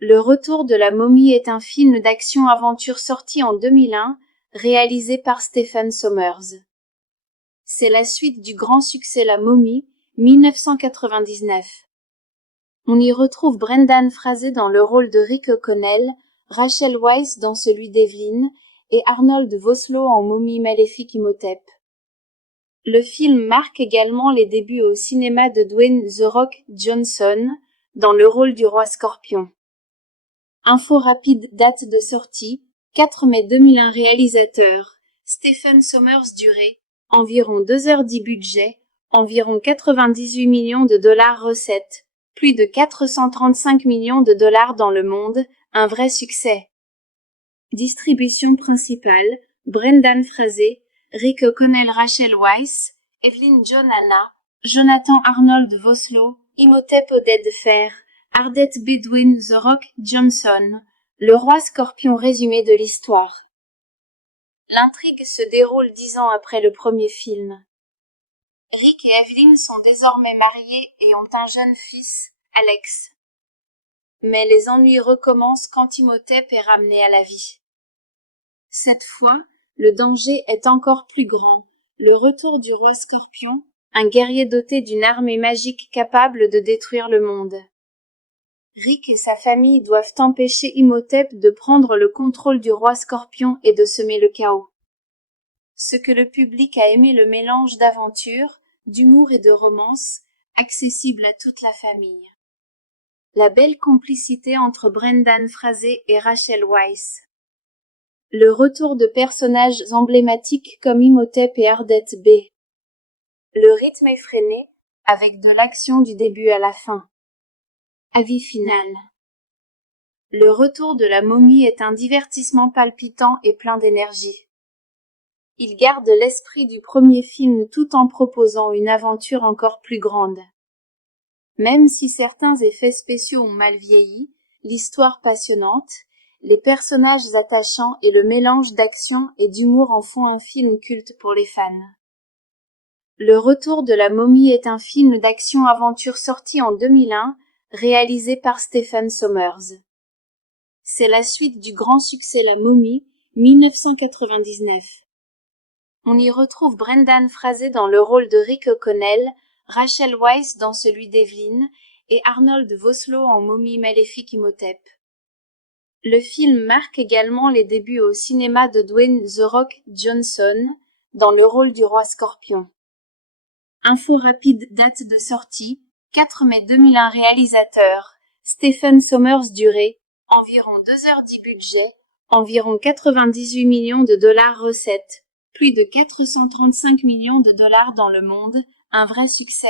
Le Retour de la momie est un film d'action-aventure sorti en 2001, réalisé par Stephen Sommers. C'est la suite du grand succès La Momie, 1999. On y retrouve Brendan Fraser dans le rôle de Rick O'Connell, Rachel Weisz dans celui d'Evelyn, et Arnold Vosloo en momie maléfique Imhotep. Le film marque également les débuts au cinéma de Dwayne The Rock Johnson, dans le rôle du roi Scorpion. Info rapide, date de sortie, 4 mai 2001. Réalisateur, Stephen Sommers. Durée, environ 2h10. Budget, environ 98 millions de dollars. Recettes, plus de 435 millions de dollars dans le monde, un vrai succès. Distribution principale, Brendan Fraser, Rick O'Connell, Rachel Weisz, Evelyn Johanna, Jonathan Arnold Vosloo, Imhotep Oded Fer, Ardeth Bedouin, The Rock Johnson, le roi Scorpion. Résumé de l'histoire. L'intrigue se déroule 10 ans après le premier film. Rick et Evelyn sont désormais mariés et ont un jeune fils, Alex. Mais les ennuis recommencent quand Imhotep est ramené à la vie. Cette fois, le danger est encore plus grand. Le retour du roi Scorpion, un guerrier doté d'une armée magique capable de détruire le monde. Rick et sa famille doivent empêcher Imhotep de prendre le contrôle du roi Scorpion et de semer le chaos. Ce que le public a aimé, le mélange d'aventure, d'humour et de romance, accessible à toute la famille. La belle complicité entre Brendan Fraser et Rachel Weisz. Le retour de personnages emblématiques comme Imhotep et Ardeth B. Le rythme effréné, avec de l'action du début à la fin. Avis final. Le Retour de la momie est un divertissement palpitant et plein d'énergie. Il garde l'esprit du premier film tout en proposant une aventure encore plus grande. Même si certains effets spéciaux ont mal vieilli, l'histoire passionnante, les personnages attachants et le mélange d'action et d'humour en font un film culte pour les fans. Le Retour de la momie est un film d'action-aventure sorti en 2001, réalisé par Stephen Sommers. C'est la suite du grand succès La Momie, 1999. On y retrouve Brendan Fraser dans le rôle de Rick O'Connell, Rachel Weisz dans celui d'Evelyn, et Arnold Vosloo en momie maléfique Imhotep. Le film marque également les débuts au cinéma de Dwayne The Rock Johnson, dans le rôle du roi Scorpion. Info rapide, date de sortie, 4 mai 2001. Réalisateur, Stephen Sommers. Durée, environ 2h10. Budget, environ 98 millions de dollars. Recettes, plus de 435 millions de dollars dans le monde, un vrai succès.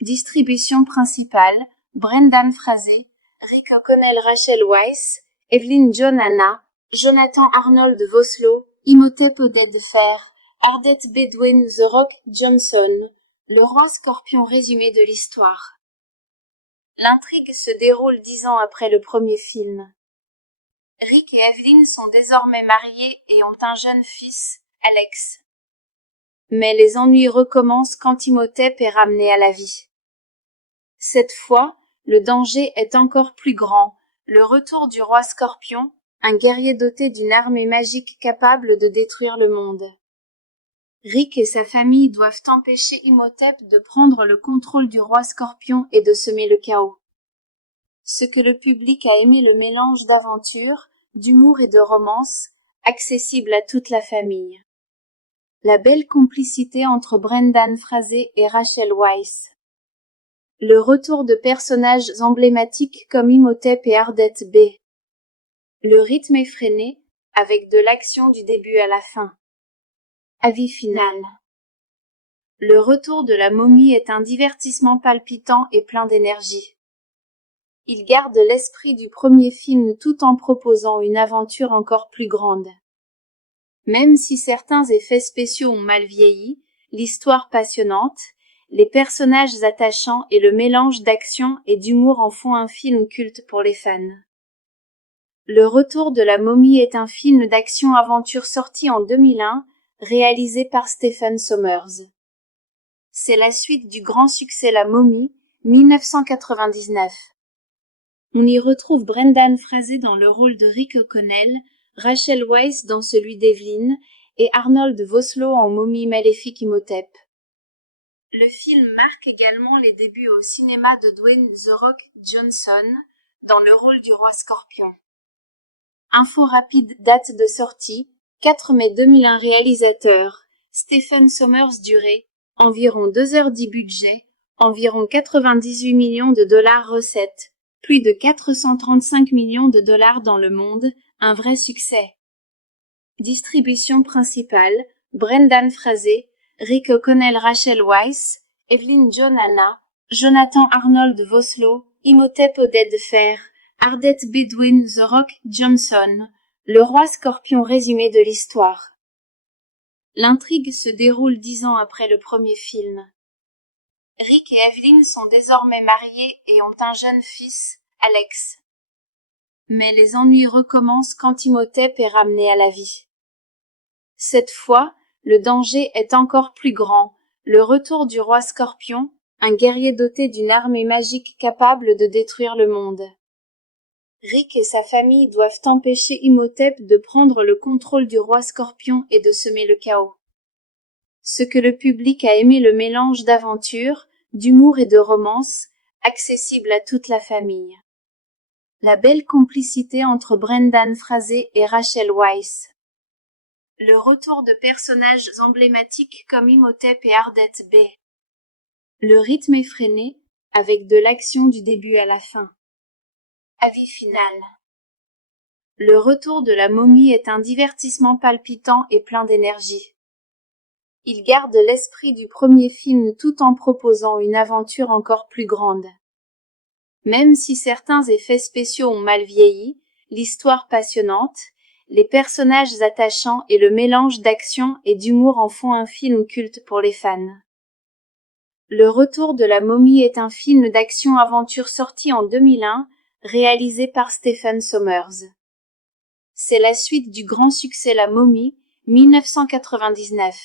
Distribution principale, Brendan Fraser, Rick O'Connell, Rachel Weisz, Evelyn Johanna, Jonathan Arnold Vosloo, Imhotep Oded Fer, Ardeth Bedouin, The Rock Johnson, le roi Scorpion. Résumé de l'histoire. L'intrigue se déroule 10 ans après le premier film. Rick et Evelyn sont désormais mariés et ont un jeune fils, Alex. Mais les ennuis recommencent quand Imhotep est ramené à la vie. Cette fois, le danger est encore plus grand. Le retour du roi Scorpion, un guerrier doté d'une armée magique capable de détruire le monde. Rick et sa famille doivent empêcher Imhotep de prendre le contrôle du roi Scorpion et de semer le chaos. Ce que le public a aimé, le mélange d'aventure, d'humour et de romance, accessible à toute la famille. La belle complicité entre Brendan Fraser et Rachel Weisz. Le retour de personnages emblématiques comme Imhotep et Ardeth B. Le rythme effréné, avec de l'action du début à la fin. Avis final. Le Retour de la momie est un divertissement palpitant et plein d'énergie. Il garde l'esprit du premier film tout en proposant une aventure encore plus grande. Même si certains effets spéciaux ont mal vieilli, l'histoire passionnante, les personnages attachants et le mélange d'action et d'humour en font un film culte pour les fans. Le Retour de la momie est un film d'action-aventure sorti en 2001, réalisé par Stephen Sommers. C'est la suite du grand succès La Momie, 1999. On y retrouve Brendan Fraser dans le rôle de Rick O'Connell, Rachel Weisz dans celui d'Evelyn, et Arnold Vosloo en momie maléfique Imhotep. Le film marque également les débuts au cinéma de Dwayne The Rock Johnson, dans le rôle du roi Scorpion. Info rapide, date de sortie, 4 mai 2001. Réalisateur, Stephen Sommers. Durée, environ 2h10. Budget, environ 98 millions de dollars. Recettes, plus de 435 millions de dollars dans le monde, un vrai succès. Distribution principale, Brendan Fraser, Rick O'Connell, Rachel Weisz, Evelyn Johanna, Jonathan Arnold Vosloo, Imhotep Oded Fer, Ardette Bedouin The Rock Johnson, le roi Scorpion. Résumé de l'histoire. L'intrigue se déroule 10 ans après le premier film. Rick et Evelyn sont désormais mariés et ont un jeune fils, Alex. Mais les ennuis recommencent quand Imhotep est ramené à la vie. Cette fois, le danger est encore plus grand, le retour du roi Scorpion, un guerrier doté d'une armée magique capable de détruire le monde. Rick et sa famille doivent empêcher Imhotep de prendre le contrôle du roi Scorpion et de semer le chaos. Ce que le public a aimé, le mélange d'aventure, d'humour et de romance, accessible à toute la famille. La belle complicité entre Brendan Fraser et Rachel Weisz. Le retour de personnages emblématiques comme Imhotep et Ardette B. Le rythme effréné, avec de l'action du début à la fin. Avis final. Le retour de la momie est un divertissement palpitant et plein d'énergie. Il garde l'esprit du premier film tout en proposant une aventure encore plus grande. Même si certains effets spéciaux ont mal vieilli, l'histoire passionnante, les personnages attachants et le mélange d'action et d'humour en font un film culte pour les fans. Le retour de la momie est un film d'action-aventure sorti en 2001, réalisé par Stephen Sommers. C'est la suite du grand succès La Momie, 1999.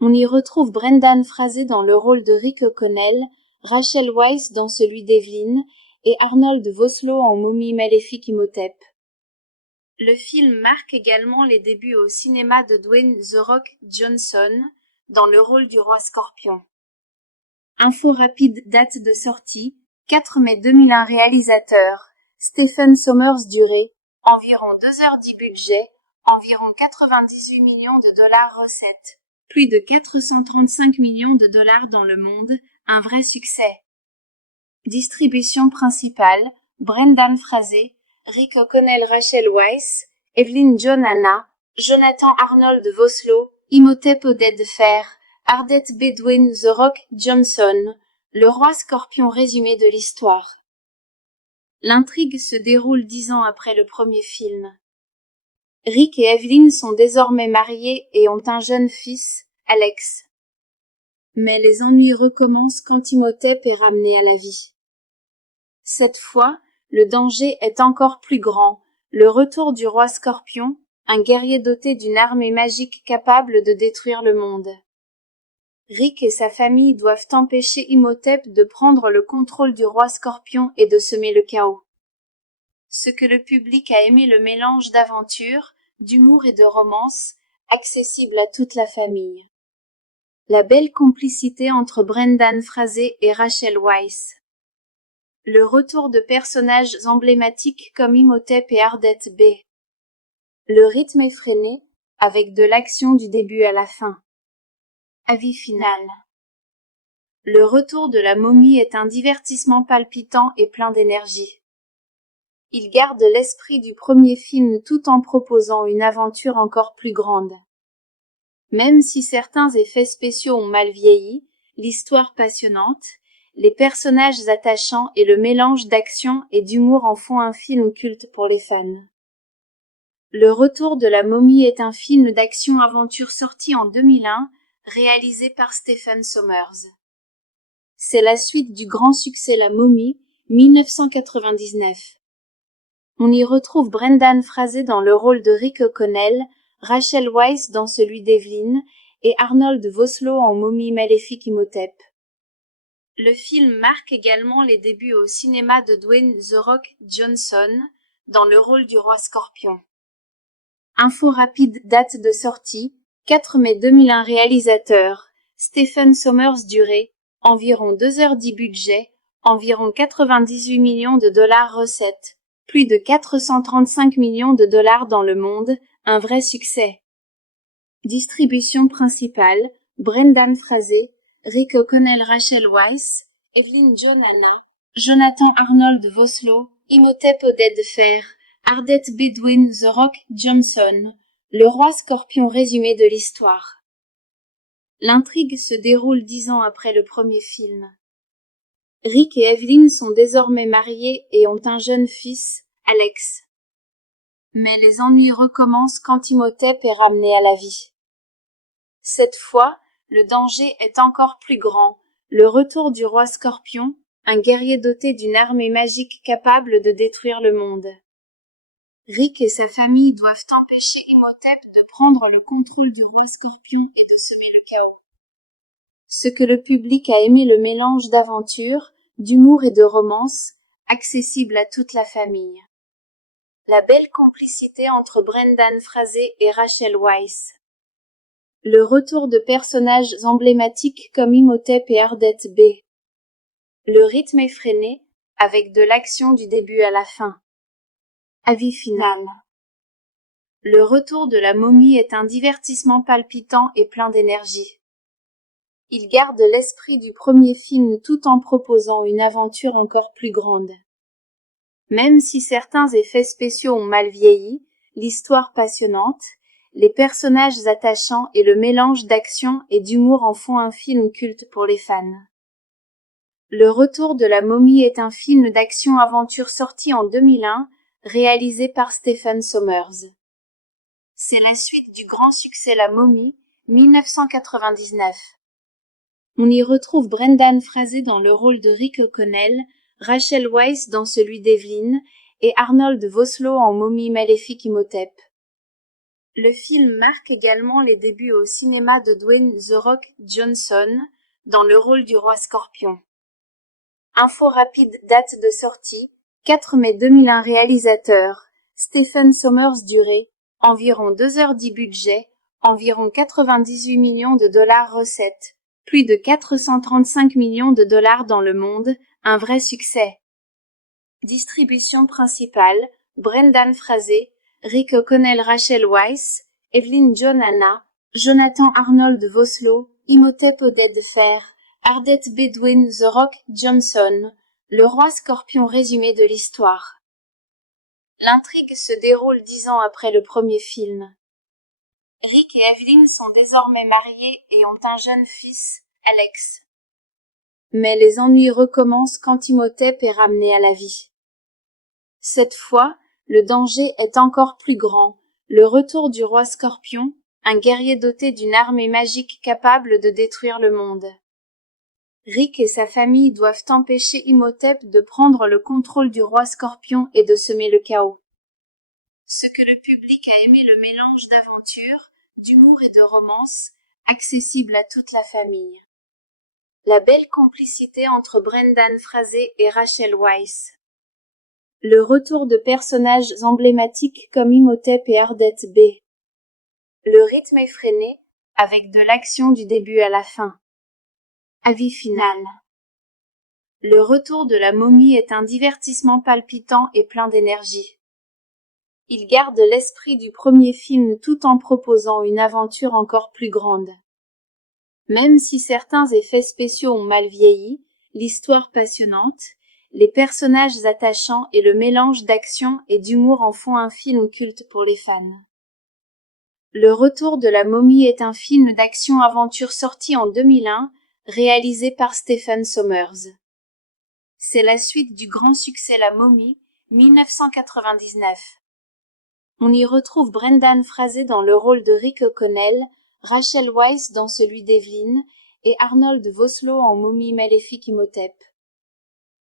On y retrouve Brendan Fraser dans le rôle de Rick O'Connell, Rachel Weisz dans celui d'Evelyn, et Arnold Vosloo en momie maléfique Imhotep. Le film marque également les débuts au cinéma de Dwayne The Rock Johnson, dans le rôle du roi Scorpion. Info rapide, date de sortie, 4 mai 2001. Réalisateur, Stephen Sommers. Durée, environ 2h10. Budget, environ 98 millions de dollars. Recettes, plus de 435 millions de dollars dans le monde, un vrai succès. Distribution principale, Brendan Fraser, Rick O'Connell, Rachel Weisz, Evelyn Johanna, Jonathan Arnold Vosloo, Imhotep Oded Fer, Ardette Bedouin The Rock Johnson, le roi Scorpion. Résumé de l'histoire. L'intrigue se déroule 10 ans après le premier film. Rick et Evelyn sont désormais mariés et ont un jeune fils, Alex. Mais les ennuis recommencent quand Imhotep est ramené à la vie. Cette fois, le danger est encore plus grand, le retour du roi Scorpion, un guerrier doté d'une armée magique capable de détruire le monde. Rick et sa famille doivent empêcher Imhotep de prendre le contrôle du roi Scorpion et de semer le chaos. Ce que le public a aimé, le mélange d'aventure, d'humour et de romance, accessible à toute la famille. La belle complicité entre Brendan Fraser et Rachel Weisz. Le retour de personnages emblématiques comme Imhotep et Ardette B. Le rythme effréné, avec de l'action du début à la fin. Avis final. Le retour de la momie est un divertissement palpitant et plein d'énergie. Il garde l'esprit du premier film tout en proposant une aventure encore plus grande. Même si certains effets spéciaux ont mal vieilli, l'histoire passionnante, les personnages attachants et le mélange d'action et d'humour en font un film culte pour les fans. Le retour de la momie est un film d'action-aventure sorti en 2001, réalisé par Stephen Sommers. C'est la suite du grand succès La Momie, 1999. On y retrouve Brendan Fraser dans le rôle de Rick O'Connell, Rachel Weisz dans celui d'Evelyn, et Arnold Vosloo en momie maléfique Imhotep. Le film marque également les débuts au cinéma de Dwayne The Rock Johnson, dans le rôle du roi Scorpion. Info rapide, date de sortie, 4 mai 2001. Réalisateur, Stephen Sommers. Durée, environ 2h10. Budget, environ 98 millions de dollars. Recettes, plus de 435 millions de dollars dans le monde, un vrai succès. Distribution principale, Brendan Fraser, Rick O'Connell, Rachel Weisz, Evelyn John Hanna, Jonathan Arnold Vosloo, Imhotep Oded Fehr, Ardeth Bedouin, The Rock Johnson, le roi Scorpion. Résumé de l'histoire. L'intrigue se déroule 10 ans après le premier film. Rick et Evelyn sont désormais mariés et ont un jeune fils, Alex. Mais les ennuis recommencent quand Imhotep est ramené à la vie. Cette fois, le danger est encore plus grand. Le retour du roi Scorpion, un guerrier doté d'une armée magique capable de détruire le monde. Rick et sa famille doivent empêcher Imhotep de prendre le contrôle du roi Scorpion et de semer le chaos. Ce que le public a aimé, le mélange d'aventure, d'humour et de romance, accessible à toute la famille. La belle complicité entre Brendan Fraser et Rachel Weisz. Le retour de personnages emblématiques comme Imhotep et Ardeth B. Le rythme effréné, avec de l'action du début à la fin. Avis final. Le retour de la momie est un divertissement palpitant et plein d'énergie. Il garde l'esprit du premier film tout en proposant une aventure encore plus grande. Même si certains effets spéciaux ont mal vieilli, l'histoire passionnante, les personnages attachants et le mélange d'action et d'humour en font un film culte pour les fans. Le retour de la momie est un film d'action-aventure sorti en 2001, réalisé par Stephen Sommers. C'est la suite du grand succès La Momie, 1999. On y retrouve Brendan Fraser dans le rôle de Rick O'Connell, Rachel Weisz dans celui d'Evelyn, et Arnold Vosloo en momie maléfique Imhotep. Le film marque également les débuts au cinéma de Dwayne The Rock Johnson, dans le rôle du roi Scorpion. Info rapide, date de sortie, 4 mai 2001. Réalisateur, Stephen Sommers. Durée, environ 2h10. Budget, environ 98 millions de dollars. Recettes, plus de 435 millions de dollars dans le monde, un vrai succès. Distribution principale, Brendan Fraser, Rick O'Connell, Rachel Weisz, Evelyn John Hanna, Jonathan Arnold Vosloo, Imhotep Oded Fehr, Ardeth Bedouin, The Rock Johnson, le roi Scorpion. Résumé de l'histoire. L'intrigue se déroule 10 ans après le premier film. Rick et Evelyn sont désormais mariés et ont un jeune fils, Alex. Mais les ennuis recommencent quand Imhotep est ramené à la vie. Cette fois, le danger est encore plus grand. Le retour du roi Scorpion, un guerrier doté d'une armée magique capable de détruire le monde. Rick et sa famille doivent empêcher Imhotep de prendre le contrôle du roi Scorpion et de semer le chaos. Ce que le public a aimé, le mélange d'aventure, d'humour et de romance, accessible à toute la famille. La belle complicité entre Brendan Fraser et Rachel Weisz. Le retour de personnages emblématiques comme Imhotep et Ardeth B. Le rythme effréné, avec de l'action du début à la fin. Avis final. Le retour de la momie est un divertissement palpitant et plein d'énergie. Il garde l'esprit du premier film tout en proposant une aventure encore plus grande. Même si certains effets spéciaux ont mal vieilli, l'histoire passionnante, les personnages attachants et le mélange d'action et d'humour en font un film culte pour les fans. Le retour de la momie est un film d'action-aventure sorti en 2001, réalisé par Stephen Sommers. C'est la suite du grand succès La Momie, 1999. On y retrouve Brendan Fraser dans le rôle de Rick O'Connell, Rachel Weisz dans celui d'Evelyn, et Arnold Vosloo en momie maléfique Imhotep.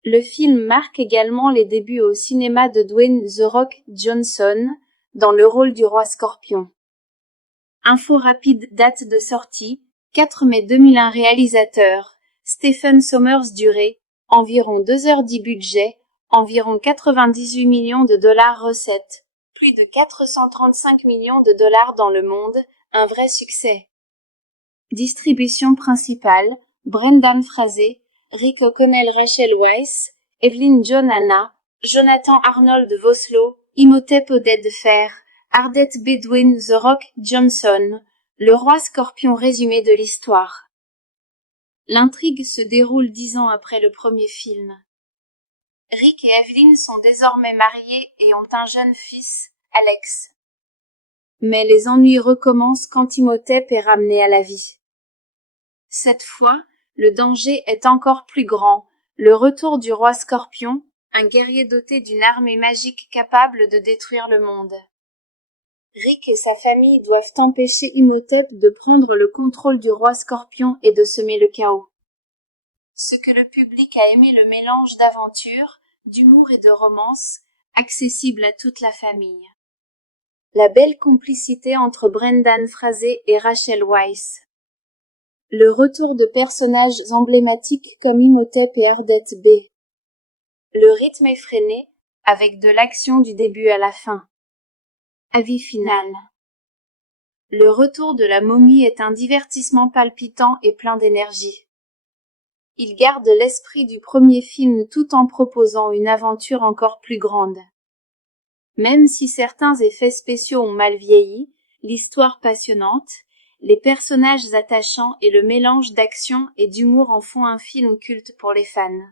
Le film marque également les débuts au cinéma de Dwayne The Rock Johnson, dans le rôle du roi Scorpion. Info rapide, date de sortie, 4 mai 2001. Réalisateur, Stephen Sommers durée, environ 2h10 budget, environ 98 millions de dollars recettes, plus de 435 millions de dollars dans le monde, un vrai succès. Distribution principale, Brendan Fraser, Rick O'Connell, Rachel Weisz, Evelyn John Anna, Jonathan Arnold Vosloo, Imhotep Oded Fehr, Ardeth Bedouin The Rock Johnson, le roi scorpion résumé de l'histoire. L'intrigue se déroule 10 ans après le premier film. Rick et Evelyn sont désormais mariés et ont un jeune fils, Alex. Mais les ennuis recommencent quand Imhotep est ramené à la vie. Cette fois, le danger est encore plus grand, le retour du roi Scorpion, un guerrier doté d'une armée magique capable de détruire le monde. Rick et sa famille doivent empêcher Imhotep de prendre le contrôle du roi Scorpion et de semer le chaos. Ce que le public a aimé, le mélange d'aventure, d'humour et de romance, accessible à toute la famille. La belle complicité entre Brendan Fraser et Rachel Weisz. Le retour de personnages emblématiques comme Imhotep et Ardeth B. Le rythme effréné, avec de l'action du début à la fin. Avis final. Le retour de la momie est un divertissement palpitant et plein d'énergie. Il garde l'esprit du premier film tout en proposant une aventure encore plus grande. Même si certains effets spéciaux ont mal vieilli, l'histoire passionnante, les personnages attachants et le mélange d'action et d'humour en font un film culte pour les fans.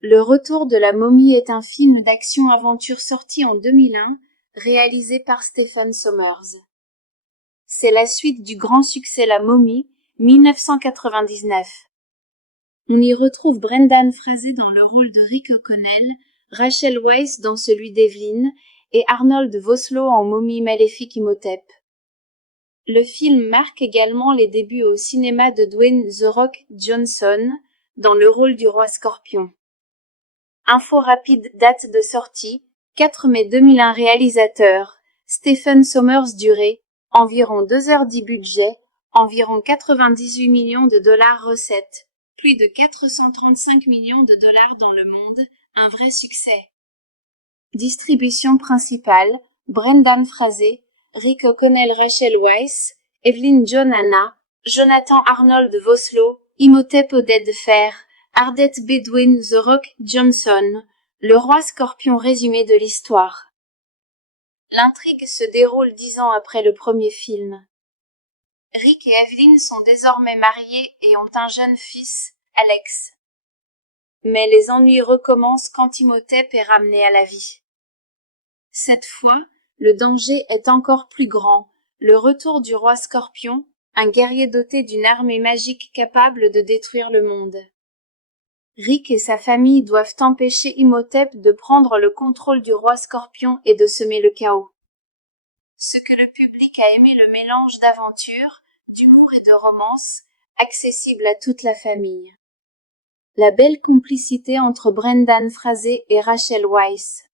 Le retour de la momie est un film d'action-aventure sorti en 2001, réalisé par Stephen Sommers. C'est la suite du grand succès La Momie, 1999. On y retrouve Brendan Fraser dans le rôle de Rick O'Connell, Rachel Weisz dans celui d'Evelyn et Arnold Vosloo en momie maléfique Imhotep. Le film marque également les débuts au cinéma de Dwayne The Rock Johnson dans le rôle du roi Scorpion. Info rapide, date de sortie, 4 mai 2001. Réalisateur, Stephen Sommers. Durée, environ 2h10 budget, environ 98 millions de dollars recettes, plus de 435 millions de dollars dans le monde, un vrai succès. Distribution principale, Brendan Fraser, Rick O'Connell, Rachel Weisz, Evelyn John Anna, Jonathan Arnold Vosloo, Imhotep Oded Fehr, Ardeth Bedouin The Rock Johnson, le roi scorpion résumé de l'histoire. L'intrigue se déroule 10 ans après le premier film. Rick et Evelyn sont désormais mariés et ont un jeune fils, Alex. Mais les ennuis recommencent quand Imhotep est ramené à la vie. Cette fois, le danger est encore plus grand, le retour du roi Scorpion, un guerrier doté d'une armée magique capable de détruire le monde. Rick et sa famille doivent empêcher Imhotep de prendre le contrôle du roi Scorpion et de semer le chaos. Ce que le public a aimé, le mélange d'aventure, d'humour et de romance, accessible à toute la famille. La belle complicité entre Brendan Fraser et Rachel Weisz.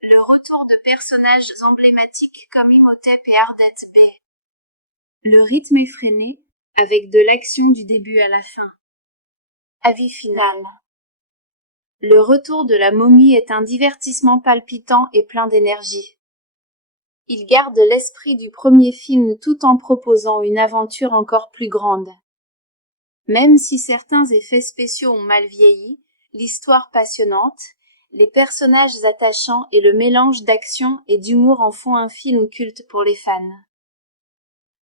Le retour de personnages emblématiques comme Imhotep et Ardeth B. Le rythme effréné, avec de l'action du début à la fin. Avis final. Le retour de la momie est un divertissement palpitant et plein d'énergie. Il garde l'esprit du premier film tout en proposant une aventure encore plus grande. Même si certains effets spéciaux ont mal vieilli, l'histoire passionnante, les personnages attachants et le mélange d'action et d'humour en font un film culte pour les fans.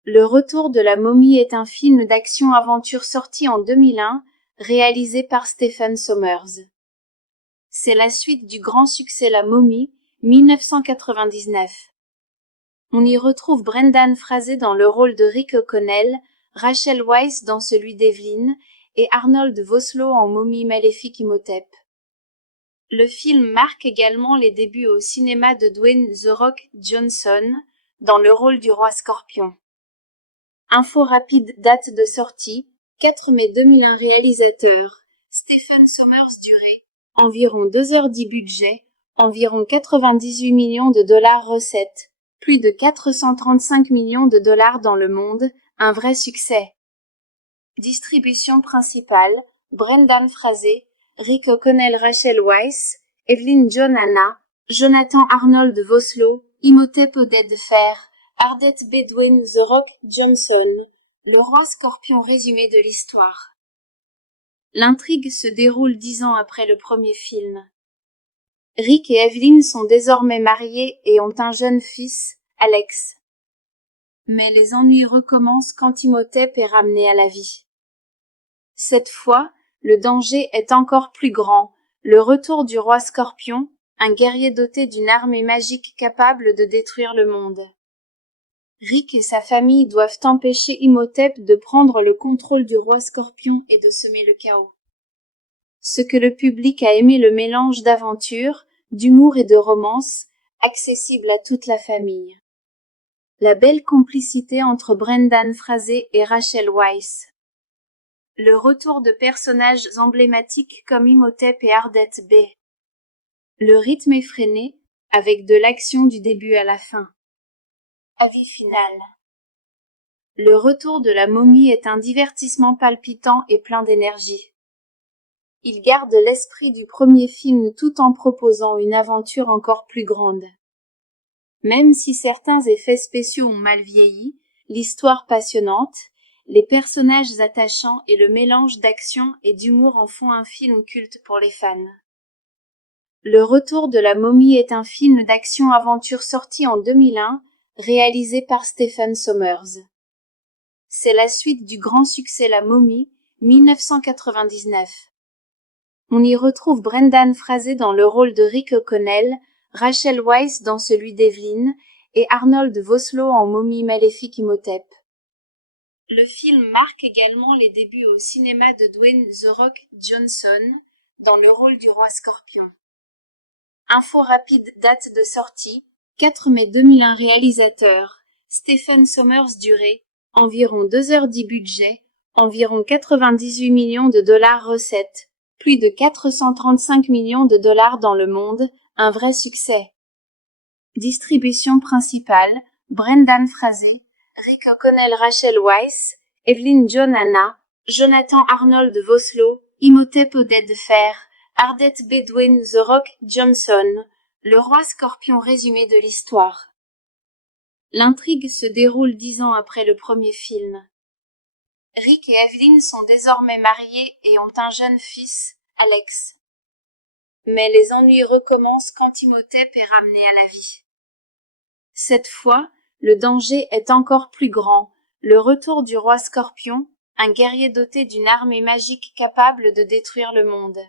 Le retour de la momie est un film d'action-aventure sorti en 2001, réalisé par Stephen Sommers. C'est la suite du grand succès La Momie, 1999. On y retrouve Brendan Fraser dans le rôle de Rick O'Connell, Rachel Weisz dans celui d'Evelyn et Arnold Vosloo en momie maléfique Imhotep. Le film marque également les débuts au cinéma de Dwayne The Rock Johnson dans le rôle du roi Scorpion. Info rapide, date de sortie, 4 mai 2001. Réalisateur, Stephen Sommers. Durée, environ 2h10 budget, environ 98 millions de dollars recettes, plus de 435 millions de dollars dans le monde, un vrai succès. Distribution principale, Brendan Fraser, Rick O'Connell, Rachel Weisz, Evelyn John Anna, Jonathan Arnold Vosloo, Imhotep Oded de Fer, Ardette Bedouin The Rock Johnson, le roi scorpion résumé de l'histoire. L'intrigue se déroule 10 ans après le premier film. Rick et Evelyn sont désormais mariés et ont un jeune fils, Alex. Mais les ennuis recommencent quand Imhotep est ramené à la vie. Cette fois, le danger est encore plus grand, le retour du roi Scorpion, un guerrier doté d'une armée magique capable de détruire le monde. Rick et sa famille doivent empêcher Imhotep de prendre le contrôle du roi Scorpion et de semer le chaos. Ce que le public a aimé, le mélange d'aventure, d'humour et de romance, accessible à toute la famille. La belle complicité entre Brendan Fraser et Rachel Weisz. Le retour de personnages emblématiques comme Imhotep et Ardette B. Le rythme effréné, avec de l'action du début à la fin. Avis final. Le retour de la momie est un divertissement palpitant et plein d'énergie. Il garde l'esprit du premier film tout en proposant une aventure encore plus grande. Même si certains effets spéciaux ont mal vieilli, l'histoire passionnante, les personnages attachants et le mélange d'action et d'humour en font un film culte pour les fans. Le retour de la momie est un film d'action-aventure sorti en 2001, réalisé par Stephen Sommers. C'est la suite du grand succès La Momie, 1999. On y retrouve Brendan Fraser dans le rôle de Rick O'Connell, Rachel Weisz dans celui d'Evelyn, et Arnold Vosloo en momie maléfique Imhotep. Le film marque également les débuts au cinéma de Dwayne The Rock Johnson, dans le rôle du roi Scorpion. Info rapide, date de sortie, 4 mai 2001. Réalisateur, Stephen Sommers. Durée, environ 2h10. Budget, environ 98 millions de dollars. Recettes, plus de 435 millions de dollars dans le monde, un vrai succès. Distribution principale, Brendan Fraser, Rick O'Connell, Rachel Weisz, Evelyn John Anna, Jonathan Arnold Vosloo, Imhotep Oded de Fer, Ardette Bedouin The Rock Johnson, le roi scorpion résumé de l'histoire. L'intrigue se déroule 10 ans après le premier film. Rick et Evelyn sont désormais mariés et ont un jeune fils, Alex. Mais les ennuis recommencent quand Imhotep est ramené à la vie. Cette fois, le danger est encore plus grand, le retour du roi Scorpion, un guerrier doté d'une armée magique capable de détruire le monde.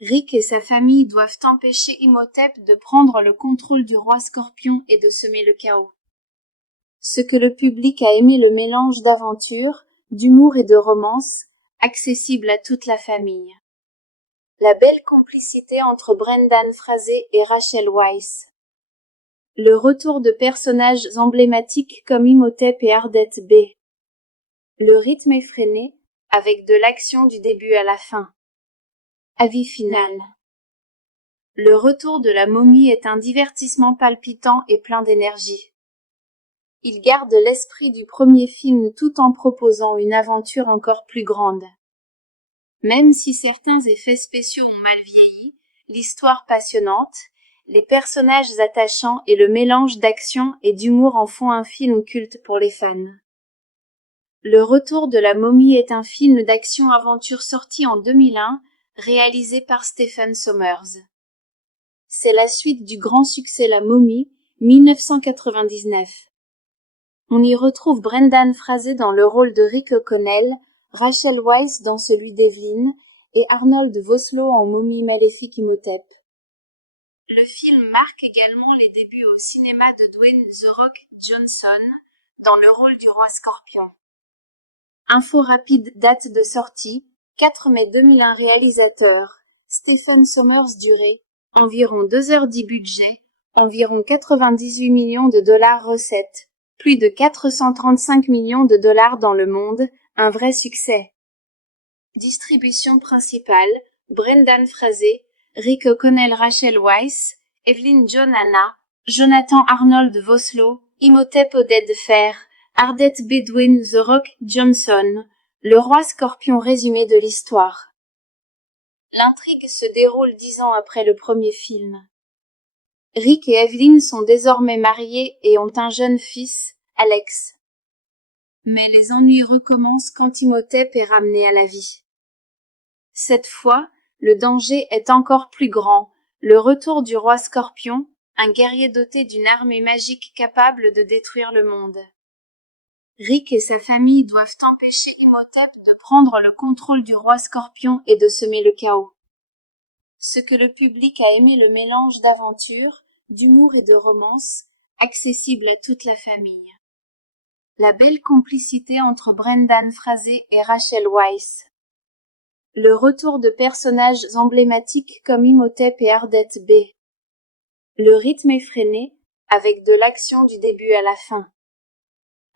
Rick et sa famille doivent empêcher Imhotep de prendre le contrôle du roi Scorpion et de semer le chaos. Ce que le public a aimé, le mélange d'aventure, d'humour et de romance, accessible à toute la famille. La belle complicité entre Brendan Fraser et Rachel Weisz. Le retour de personnages emblématiques comme Imhotep et Ardette B. Le rythme effréné, avec de l'action du début à la fin. Avis final. Le retour de la momie est un divertissement palpitant et plein d'énergie. Il garde l'esprit du premier film tout en proposant une aventure encore plus grande. Même si certains effets spéciaux ont mal vieilli, l'histoire passionnante, les personnages attachants et le mélange d'action et d'humour en font un film culte pour les fans. Le retour de la momie est un film d'action-aventure sorti en 2001, réalisé par Stephen Sommers. C'est la suite du grand succès La Momie, 1999. On y retrouve Brendan Fraser dans le rôle de Rick O'Connell, Rachel Weisz dans celui d'Evelyn, et Arnold Vosloo en momie maléfique Imhotep. Le film marque également les débuts au cinéma de Dwayne The Rock Johnson, dans le rôle du roi Scorpion. Info rapide, date de sortie, 4 mai 2001. Réalisateur, Stephen Sommers. Durée, environ 2h10. Budget, environ 98 millions de dollars. Recettes, plus de 435 millions de dollars dans le monde, un vrai succès. Distribution principale, Brendan Fraser, Rick O'Connell, Rachel Weisz, Evelyn John Anna, Jonathan Arnold Vosloo, Imhotep Oded de Fer, Ardette Bedouin The Rock Johnson, Le roi scorpion résumé de l'histoire. L'intrigue se déroule 10 ans après le premier film. Rick et Evelyn sont désormais mariés et ont un jeune fils, Alex. Mais les ennuis recommencent quand Imhotep est ramené à la vie. Cette fois, le danger est encore plus grand, le retour du roi scorpion, un guerrier doté d'une armée magique capable de détruire le monde. Rick et sa famille doivent empêcher Imhotep de prendre le contrôle du roi scorpion et de semer le chaos. Ce que le public a aimé le mélange d'aventure, d'humour et de romance, accessible à toute la famille. La belle complicité entre Brendan Fraser et Rachel Weisz. Le retour de personnages emblématiques comme Imhotep et Ardette B. Le rythme effréné, avec de l'action du début à la fin.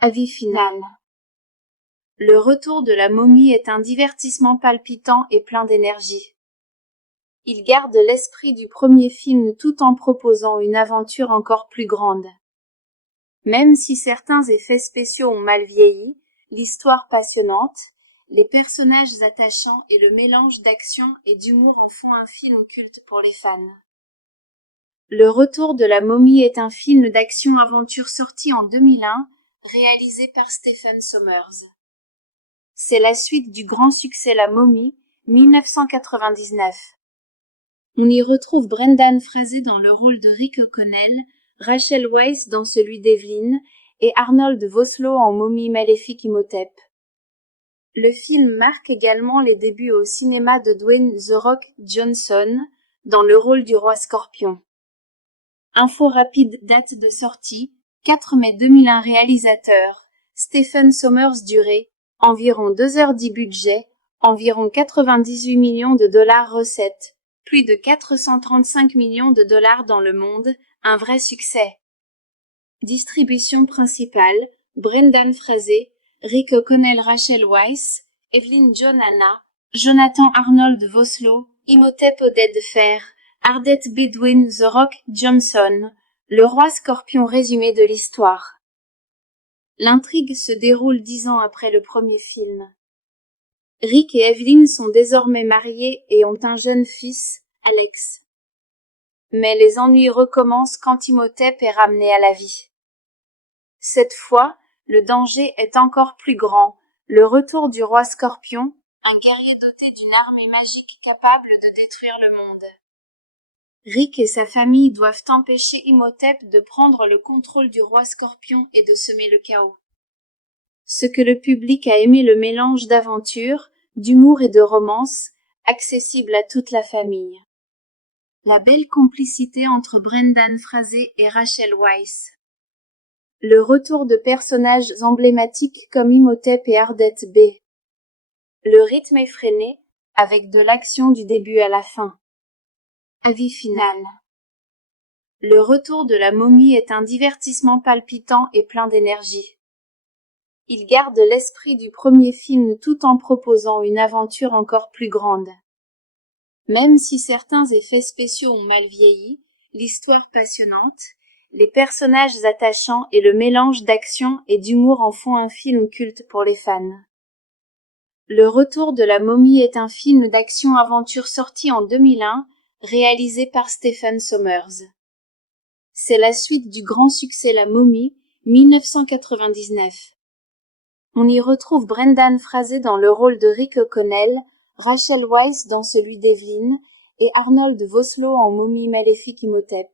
Avis final. Le retour de la momie est un divertissement palpitant et plein d'énergie. Il garde l'esprit du premier film tout en proposant une aventure encore plus grande. Même si certains effets spéciaux ont mal vieilli, l'histoire passionnante, les personnages attachants et le mélange d'action et d'humour en font un film culte pour les fans. Le retour de la momie est un film d'action-aventure sorti en 2001, réalisé par Stephen Sommers. C'est la suite du grand succès La Momie, 1999. On y retrouve Brendan Fraser dans le rôle de Rick O'Connell, Rachel Weisz dans celui d'Evelyn et Arnold Vosloo en momie maléfique Imhotep. Le film marque également les débuts au cinéma de Dwayne The Rock Johnson dans le rôle du roi scorpion. Info rapide, date de sortie, 4 mai 2001. Réalisateur, Stephen Sommers. Durée, environ 2h10. Budget, environ 98 millions de dollars. Recettes, plus de 435 millions de dollars dans le monde, un vrai succès. Distribution principale, Brendan Fraser, Rick O'Connell, Rachel Weisz, Evelyn Anna, Jonathan Arnold Vosloo, Imhotep Oded Fer, Ardette B. Dwayne The Rock Johnson, le roi scorpion résumé de l'histoire. L'intrigue se déroule 10 ans après le premier film. Rick et Evelyn sont désormais mariés et ont un jeune fils, Alex. Mais les ennuis recommencent quand Imhotep est ramené à la vie. Cette fois, le danger est encore plus grand, le retour du roi scorpion, un guerrier doté d'une armée magique capable de détruire le monde. Rick et sa famille doivent empêcher Imhotep de prendre le contrôle du roi scorpion et de semer le chaos. Ce que le public a aimé le mélange d'aventure, d'humour et de romance, accessible à toute la famille. La belle complicité entre Brendan Fraser et Rachel Weisz. Le retour de personnages emblématiques comme Imhotep et Ardette B. Le rythme effréné, avec de l'action du début à la fin. Avis final. Le retour de la momie est un divertissement palpitant et plein d'énergie. Il garde l'esprit du premier film tout en proposant une aventure encore plus grande. Même si certains effets spéciaux ont mal vieilli, l'histoire passionnante, les personnages attachants et le mélange d'action et d'humour en font un film culte pour les fans. Le retour de la momie est un film d'action-aventure sorti en 2001, réalisé par Stephen Sommers. C'est la suite du grand succès La Momie, 1999. On y retrouve Brendan Fraser dans le rôle de Rick O'Connell, Rachel Weisz dans celui d'Evelyn et Arnold Vosloo en momie maléfique Imhotep.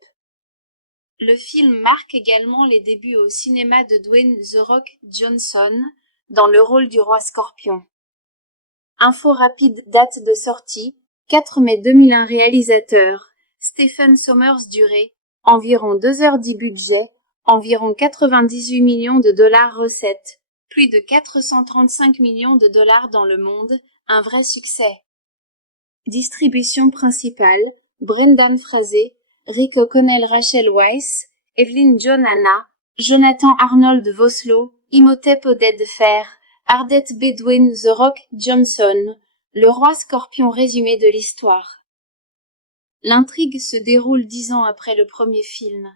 Le film marque également les débuts au cinéma de Dwayne The Rock Johnson dans le rôle du roi scorpion. Info rapide, date de sortie, 4 mai 2001. Réalisateur, Stephen Sommers. Durée, environ 2h10. Budget, environ 98 millions de dollars. Recettes, plus de 435 millions de dollars dans le monde, un vrai succès. Distribution principale, Brendan Fraser, Rick O'Connell, Rachel Weisz, Evelyn Anna, Jonathan Arnold Vosloo, Imhotep Oded Fer, Ardette B. Dwayne The Rock Johnson, le roi scorpion résumé de l'histoire. L'intrigue se déroule 10 ans après le premier film.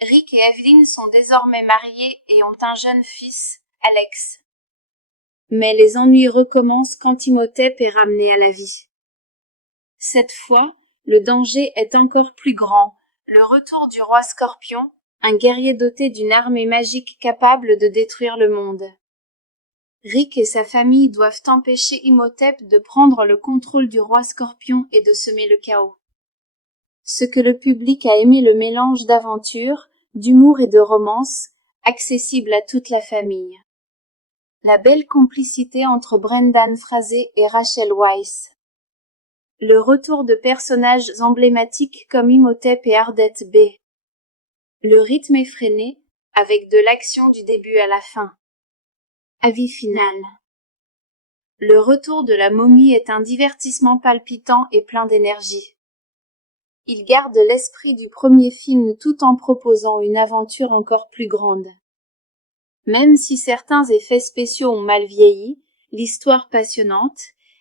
Rick et Evelyn sont désormais mariés et ont un jeune fils, Alex. Mais les ennuis recommencent quand Imhotep est ramené à la vie. Cette fois, le danger est encore plus grand. Le retour du roi Scorpion, un guerrier doté d'une armée magique capable de détruire le monde. Rick et sa famille doivent empêcher Imhotep de prendre le contrôle du roi Scorpion et de semer le chaos. Ce que le public a aimé, le mélange d'aventure, d'humour et de romance, accessible à toute la famille. La belle complicité entre Brendan Fraser et Rachel Weisz. Le retour de personnages emblématiques comme Imhotep et Ardette B. Le rythme effréné, avec de l'action du début à la fin. Avis final. Le retour de la momie est un divertissement palpitant et plein d'énergie. Il garde l'esprit du premier film tout en proposant une aventure encore plus grande. Même si certains effets spéciaux ont mal vieilli, l'histoire passionnante,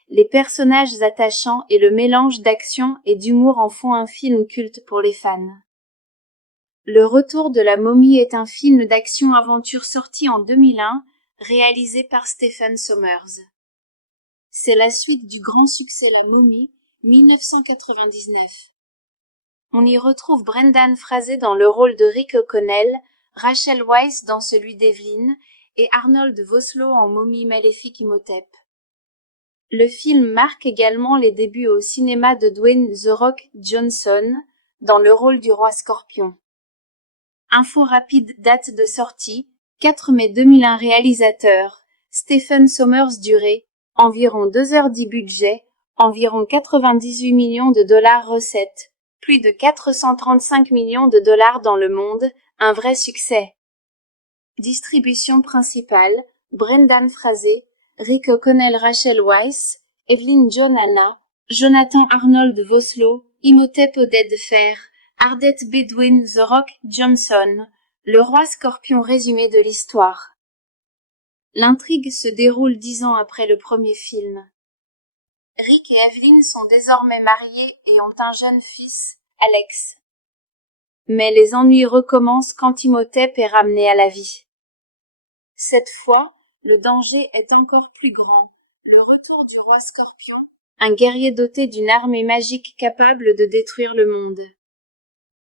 les personnages attachants et le mélange d'action et d'humour en font un film culte pour les fans. Le retour de la momie est un film d'action-aventure sorti en 2001, réalisé par Stephen Sommers. C'est la suite du grand succès La Momie, 1999. On y retrouve Brendan Fraser dans le rôle de Rick O'Connell, Rachel Weisz dans celui d'Evelyn, et Arnold Vosloo en momie maléfique Imhotep. Le film marque également les débuts au cinéma de Dwayne The Rock Johnson, dans le rôle du roi Scorpion. Info rapide, date de sortie, 4 mai 2001. Réalisateur, Stephen Sommers. Durée, environ 2h10. Budget, environ 98 millions de dollars. Recettes, plus de 435 millions de dollars dans le monde, un vrai succès. Distribution principale, Brendan Fraser, Rick O'Connell, Rachel Weisz, Evelyn Johanna, Jonathan Arnold Vosloo, Imhotep Oded Fer, Ardette B. Dwayne The Rock Johnson, le roi Scorpion. Résumé de l'histoire. L'intrigue se déroule 10 ans après le premier film. Rick et Evelyn sont désormais mariés et ont un jeune fils, Alex. Mais les ennuis recommencent quand Imhotep est ramené à la vie. Cette fois, le danger est encore plus grand. Le retour du roi Scorpion, un guerrier doté d'une armée magique capable de détruire le monde.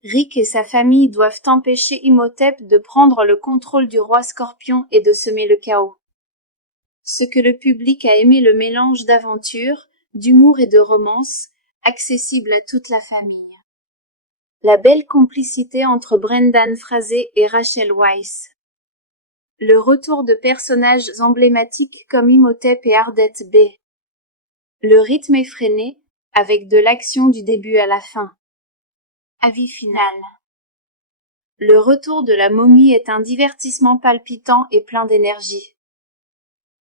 Rick et sa famille doivent empêcher Imhotep de prendre le contrôle du roi Scorpion et de semer le chaos. Ce que le public a aimé, le mélange d'aventure, d'humour et de romance, accessible à toute la famille. La belle complicité entre Brendan Fraser et Rachel Weisz. Le retour de personnages emblématiques comme Imhotep et Ardette B. Le rythme effréné, avec de l'action du début à la fin. Avis final. Le retour de la momie est un divertissement palpitant et plein d'énergie.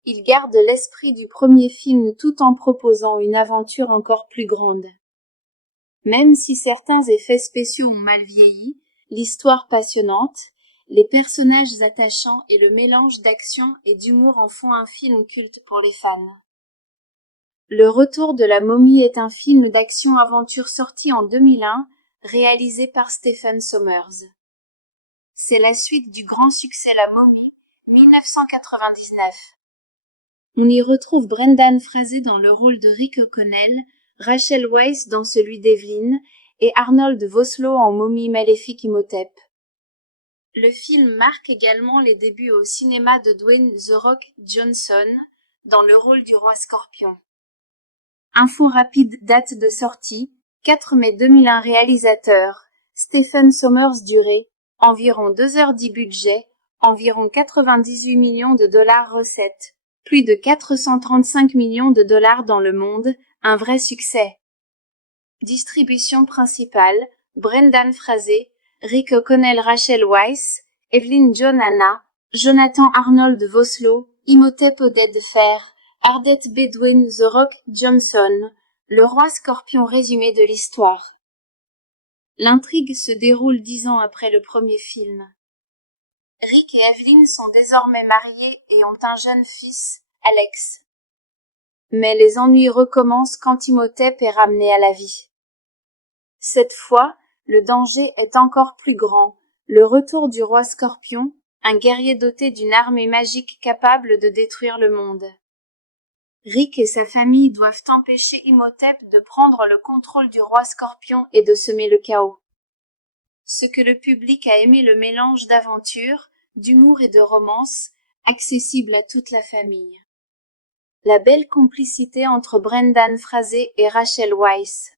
Il garde l'esprit du premier film tout en proposant une aventure encore plus grande. Même si certains effets spéciaux ont mal vieilli, l'histoire passionnante, les personnages attachants et le mélange d'action et d'humour en font un film culte pour les fans. Le retour de la momie est un film d'action-aventure sorti en 2001, réalisé par Stephen Sommers. C'est la suite du grand succès La Momie, 1999. On y retrouve Brendan Fraser dans le rôle de Rick O'Connell, Rachel Weisz dans celui d'Evelyn, et Arnold Vosloo en momie maléfique Imhotep. Le film marque également les débuts au cinéma de Dwayne The Rock Johnson, dans le rôle du roi Scorpion. Info rapide, date de sortie, 4 mai 2001. Réalisateur, Stephen Sommers. Durée, environ 2h10. Budget, environ 98 millions de dollars. Recettes, plus de 435 millions de dollars dans le monde, un vrai succès. Distribution principale, Brendan Fraser, Rick O'Connell, Rachel Weisz, Evelyn Johanna, Jonathan Arnold Vosloo, Imhotep Oded Fer, Ardette B. Dwayne The Rock Johnson, le roi Scorpion. Résumé de l'histoire. L'intrigue se déroule 10 ans après le premier film. Rick et Evelyn sont désormais mariés et ont un jeune fils, Alex. Mais les ennuis recommencent quand Imhotep est ramené à la vie. Cette fois, le danger est encore plus grand. Le retour du roi Scorpion, un guerrier doté d'une armée magique capable de détruire le monde. Rick et sa famille doivent empêcher Imhotep de prendre le contrôle du roi Scorpion et de semer le chaos. Ce que le public a aimé, le mélange d'aventure, d'humour et de romance, accessible à toute la famille. La belle complicité entre Brendan Fraser et Rachel Weisz.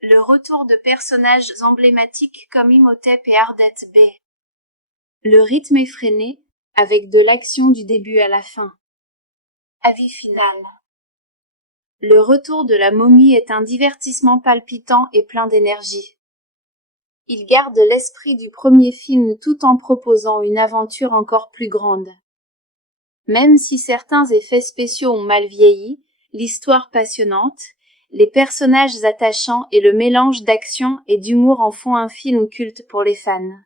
Le retour de personnages emblématiques comme Imhotep et Ardette B. Le rythme effréné, avec de l'action du début à la fin. Avis final. Le retour de la momie est un divertissement palpitant et plein d'énergie. Il garde l'esprit du premier film tout en proposant une aventure encore plus grande. Même si certains effets spéciaux ont mal vieilli, l'histoire passionnante, les personnages attachants et le mélange d'action et d'humour en font un film culte pour les fans.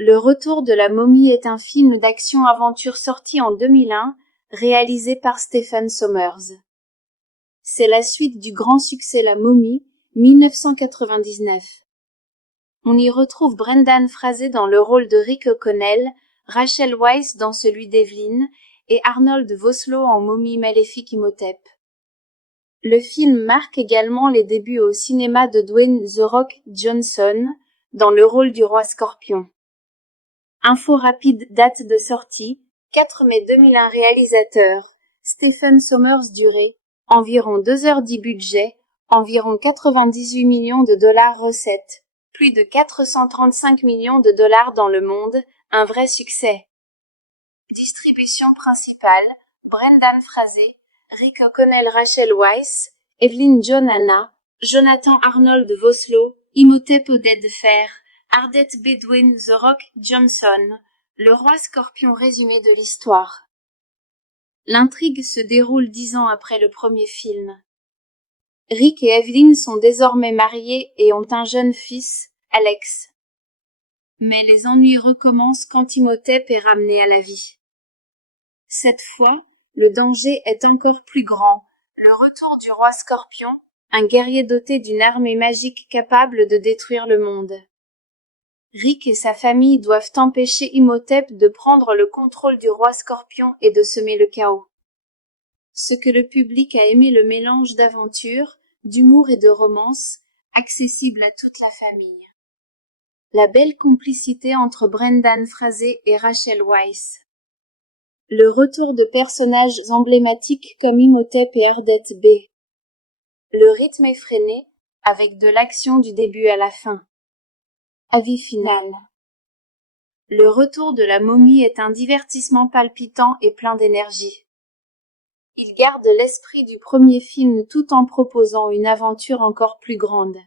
Le retour de la momie est un film d'action-aventure sorti en 2001, réalisé par Stephen Sommers. C'est la suite du grand succès La Momie, 1999. On y retrouve Brendan Fraser dans le rôle de Rick O'Connell, Rachel Weisz dans celui d'Evelyn, et Arnold Vosloo en momie maléfique Imhotep. Le film marque également les débuts au cinéma de Dwayne The Rock Johnson, dans le rôle du roi Scorpion. Info rapide, date de sortie, 4 mai 2001. Réalisateur, Stephen Sommers. Durée, environ 2h10. Budget, environ 98 millions de dollars. Recettes, plus de 435 millions de dollars dans le monde, un vrai succès. Distribution principale, Brendan Fraser, Rick O'Connell, Rachel Weisz, Evelyn John Anna, Jonathan Arnold Vosloo, Imhotep Odette de Fer, Ardette B. Dwayne The Rock Johnson, le roi Scorpion. Résumé de l'histoire. L'intrigue se déroule 10 ans après le premier film. Rick et Evelyn sont désormais mariés et ont un jeune fils, Alex. Mais les ennuis recommencent quand Imhotep est ramené à la vie. Cette fois, le danger est encore plus grand. Le retour du roi Scorpion, un guerrier doté d'une armée magique capable de détruire le monde. Rick et sa famille doivent empêcher Imhotep de prendre le contrôle du roi Scorpion et de semer le chaos. Ce que le public a aimé, le mélange d'aventure, d'humour et de romance, accessible à toute la famille. La belle complicité entre Brendan Fraser et Rachel Weisz. Le retour de personnages emblématiques comme Imhotep et Ardette B. Le rythme effréné, avec de l'action du début à la fin. Avis final. Le retour de la momie est un divertissement palpitant et plein d'énergie. Il garde l'esprit du premier film tout en proposant une aventure encore plus grande.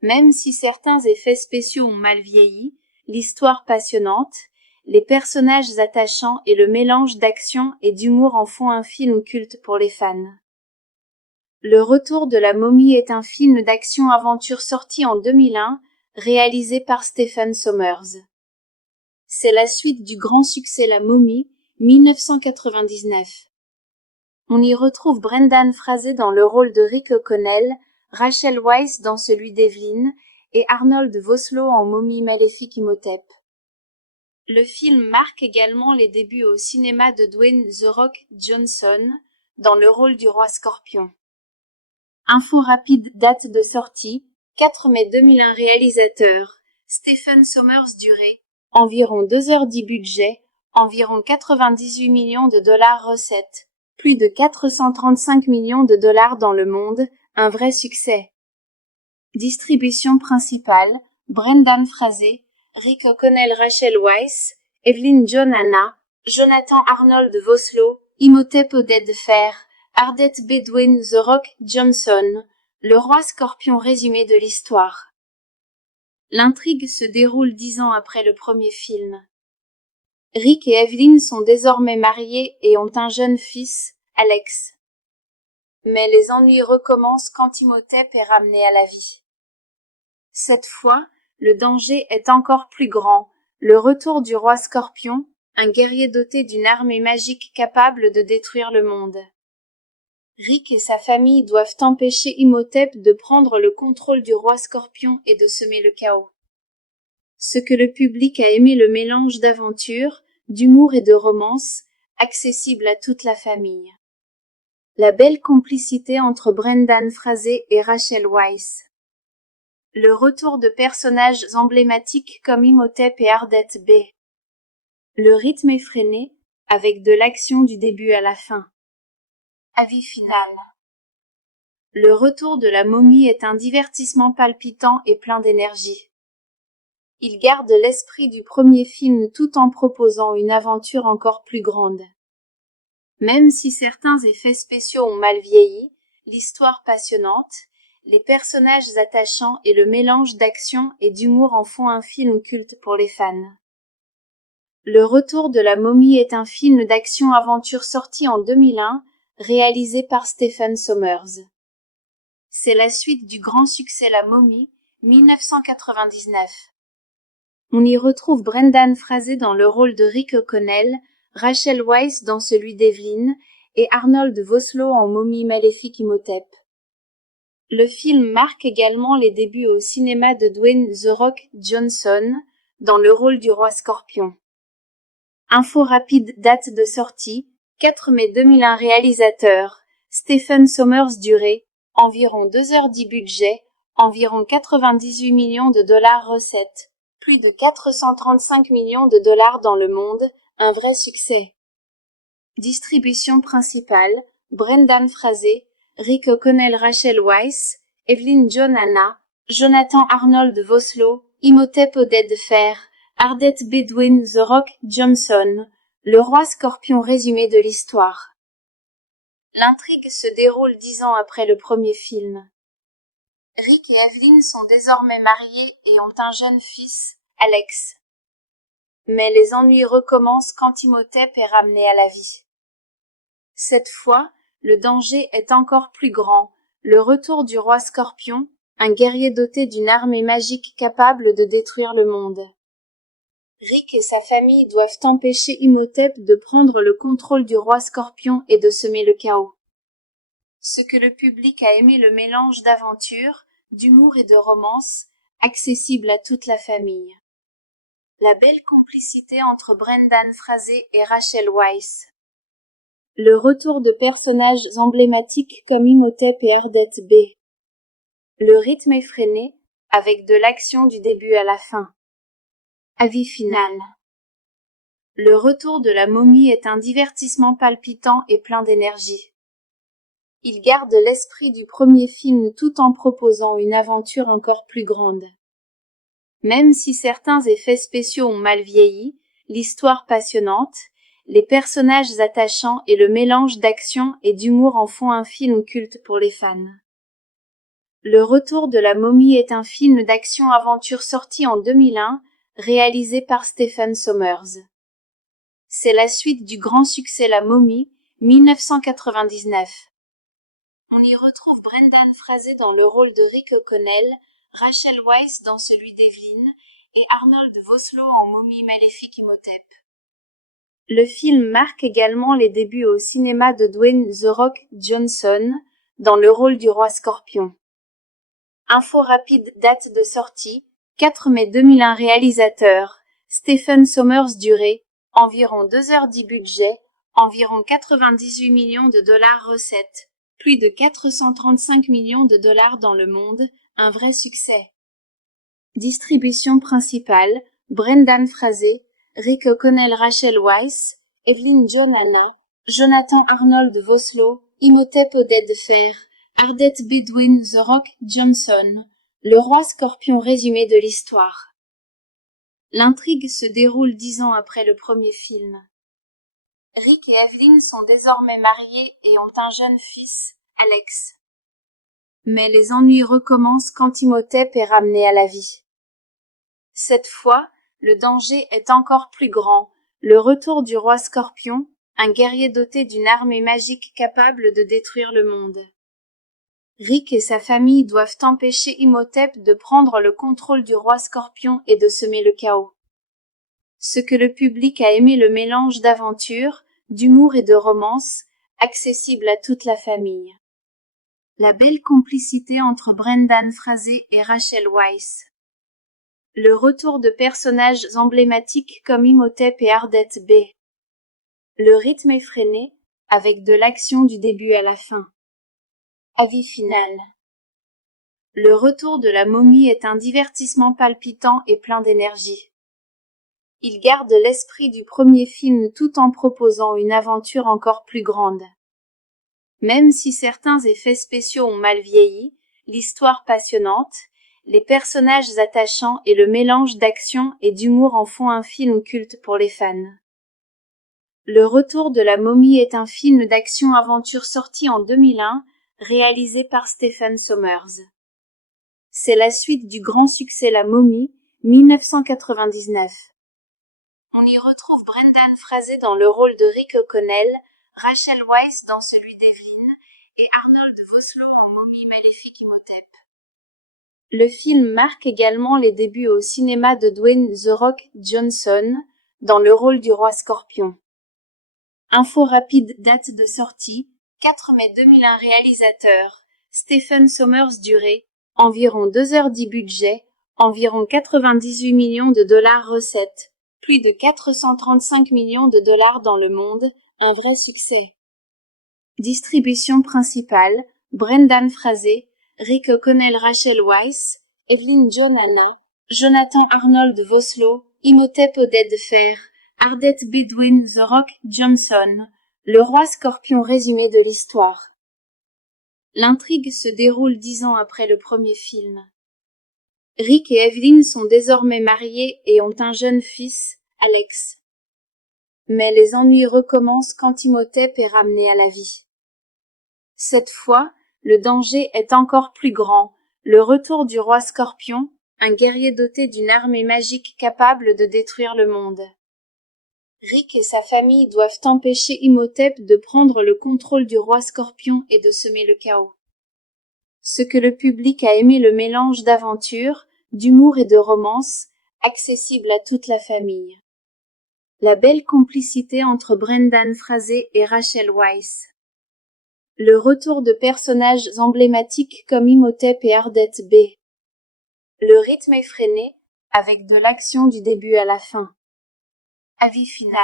Même si certains effets spéciaux ont mal vieilli, l'histoire passionnante, les personnages attachants et le mélange d'action et d'humour en font un film culte pour les fans. Le retour de la momie est un film d'action-aventure sorti en 2001, réalisé par Stephen Sommers. C'est la suite du grand succès La Momie, 1999. On y retrouve Brendan Fraser dans le rôle de Rick O'Connell, Rachel Weisz dans celui d'Evelyn, et Arnold Vosloo en momie maléfique Imhotep. Le film marque également les débuts au cinéma de Dwayne The Rock Johnson, dans le rôle du roi Scorpion. Info rapide, date de sortie, 4 mai 2001. Réalisateur, Stephen Sommers. Durée, environ 2h10. Budget, environ 98 millions de dollars. Recettes, plus de 435 millions de dollars dans le monde, un vrai succès. Distribution principale, Brendan Fraser, Rick O'Connell, Rachel Weisz, Evelyn John Anna, Jonathan Arnold Vosloo, Imhotep Odette de Fer, Ardette B. Dwayne The Rock Johnson, le roi Scorpion. Résumé de l'histoire. L'intrigue se déroule 10 ans après le premier film. Rick et Evelyn sont désormais mariés et ont un jeune fils, Alex. Mais les ennuis recommencent quand Imhotep est ramené à la vie. Cette fois, le danger est encore plus grand. Le retour du roi Scorpion, un guerrier doté d'une armée magique capable de détruire le monde. Rick et sa famille doivent empêcher Imhotep de prendre le contrôle du roi Scorpion et de semer le chaos. Ce que le public a aimé, le mélange d'aventure, d'humour et de romance, accessible à toute la famille. La belle complicité entre Brendan Fraser et Rachel Weisz. Le retour de personnages emblématiques comme Imhotep et Ardette B. Le rythme effréné, avec de l'action du début à la fin. Avis final. Le retour de la momie est un divertissement palpitant et plein d'énergie. Il garde l'esprit du premier film tout en proposant une aventure encore plus grande. Même si certains effets spéciaux ont mal vieilli, l'histoire passionnante, les personnages attachants et le mélange d'action et d'humour en font un film culte pour les fans. Le retour de la momie est un film d'action-aventure sorti en 2001, réalisé par Stephen Sommers. C'est la suite du grand succès La Momie, 1999. On y retrouve Brendan Fraser dans le rôle de Rick O'Connell, Rachel Weisz dans celui d'Evelyn, et Arnold Vosloo en momie maléfique Imhotep. Le film marque également les débuts au cinéma de Dwayne The Rock Johnson, dans le rôle du roi Scorpion. Info rapide, date de sortie, 4 mai 2001. Réalisateur, Stephen Sommers. Durée, environ 2h10. Budget, environ 98 millions de dollars. Recettes, plus de 435 millions de dollars dans le monde, un vrai succès. Distribution principale, Brendan Fraser, Rick O'Connell, Rachel Weisz, Evelyn John Anna, Jonathan Arnold Vosloo, Imhotep Oded Fer, Ardette B. Dwayne The Rock Johnson, le roi Scorpion. Résumé de l'histoire. L'intrigue se déroule 10 ans après le premier film. Rick et Evelyn sont désormais mariés et ont un jeune fils, Alex. Mais les ennuis recommencent quand Imhotep est ramené à la vie. Cette fois, le danger est encore plus grand, le retour du roi Scorpion, un guerrier doté d'une armée magique capable de détruire le monde. Rick et sa famille doivent empêcher Imhotep de prendre le contrôle du roi Scorpion et de semer le chaos. Ce que le public a aimé, le mélange d'aventure, d'humour et de romance, accessible à toute la famille. La belle complicité entre Brendan Fraser et Rachel Weisz. Le retour de personnages emblématiques comme Imhotep et Ardette B. Le rythme effréné, avec de l'action du début à la fin. Avis final. Le retour de la momie est un divertissement palpitant et plein d'énergie. Il garde l'esprit du premier film tout en proposant une aventure encore plus grande. Même si certains effets spéciaux ont mal vieilli, l'histoire passionnante, les personnages attachants et le mélange d'action et d'humour en font un film culte pour les fans. Le retour de la momie est un film d'action-aventure sorti en 2001, réalisé par Stephen Sommers. C'est la suite du grand succès La Momie, 1999. On y retrouve Brendan Fraser dans le rôle de Rick O'Connell, Rachel Weisz dans celui d'Evelyn, et Arnold Vosloo en momie maléfique Imhotep. Le film marque également les débuts au cinéma de Dwayne The Rock Johnson, dans le rôle du roi Scorpion. Info rapide, date de sortie, 4 mai 2001. Réalisateur, Stephen Sommers. Durée, environ 2h10. Budget, environ 98 millions de dollars. Recettes, plus de 435 millions de dollars dans le monde, un vrai succès. Distribution principale, Brendan Fraser, Rick O'Connell, Rachel Weisz, Evelyn John Anna, Jonathan Arnold Vosloo, Imhotep Oded Fer, Ardette B. Dwayne The Rock Johnson, le roi Scorpion. Résumé de l'histoire. L'intrigue se déroule 10 ans après le premier film. Rick et Evelyn sont désormais mariés et ont un jeune fils, Alex. Mais les ennuis recommencent quand Imhotep est ramené à la vie. Cette fois, le danger est encore plus grand, le retour du roi Scorpion, un guerrier doté d'une armée magique capable de détruire le monde. Rick et sa famille doivent empêcher Imhotep de prendre le contrôle du roi Scorpion et de semer le chaos. Ce que le public a aimé, le mélange d'aventure, d'humour et de romance, accessible à toute la famille. La belle complicité entre Brendan Fraser et Rachel Weisz. Le retour de personnages emblématiques comme Imhotep et Ardette B. Le rythme effréné, avec de l'action du début à la fin. Avis final. Le retour de la momie est un divertissement palpitant et plein d'énergie. Il garde l'esprit du premier film tout en proposant une aventure encore plus grande. Même si certains effets spéciaux ont mal vieilli, l'histoire passionnante, les personnages attachants et le mélange d'action et d'humour en font un film culte pour les fans. Le retour de la momie est un film d'action-aventure sorti en 2001, réalisé par Stephen Sommers. C'est la suite du grand succès La Momie, 1999. On y retrouve Brendan Fraser dans le rôle de Rick O'Connell, Rachel Weisz dans celui d'Evelyn, et Arnold Vosloo en momie maléfique Imhotep. Le film marque également les débuts au cinéma de Dwayne The Rock Johnson, dans le rôle du roi Scorpion. Info rapide, date de sortie, 4 mai 2001. Réalisateur, Stephen Sommers. Durée, environ 2h10. Budget, environ 98 millions de dollars. Recettes, plus de 435 millions de dollars dans le monde, un vrai succès. Distribution principale, Brendan Fraser, Rick O'Connell, Rachel Weisz, Evelyn Johanna, Jonathan Arnold Vosloo, Imhotep Oded Fehr, Ardeth Dwayne The Rock Johnson, le roi Scorpion. Résumé de l'histoire. L'intrigue se déroule 10 ans après le premier film. Rick et Evelyn sont désormais mariés et ont un jeune fils, Alex. Mais les ennuis recommencent quand Imhotep est ramené à la vie. Cette fois, le danger est encore plus grand, le retour du roi Scorpion, un guerrier doté d'une armée magique capable de détruire le monde. Rick et sa famille doivent empêcher Imhotep de prendre le contrôle du roi Scorpion et de semer le chaos. Ce que le public a aimé, le mélange d'aventure, d'humour et de romance, accessible à toute la famille. La belle complicité entre Brendan Fraser et Rachel Weisz. Le retour de personnages emblématiques comme Imhotep et Ardeth B. Le rythme effréné, avec de l'action du début à la fin. Avis final.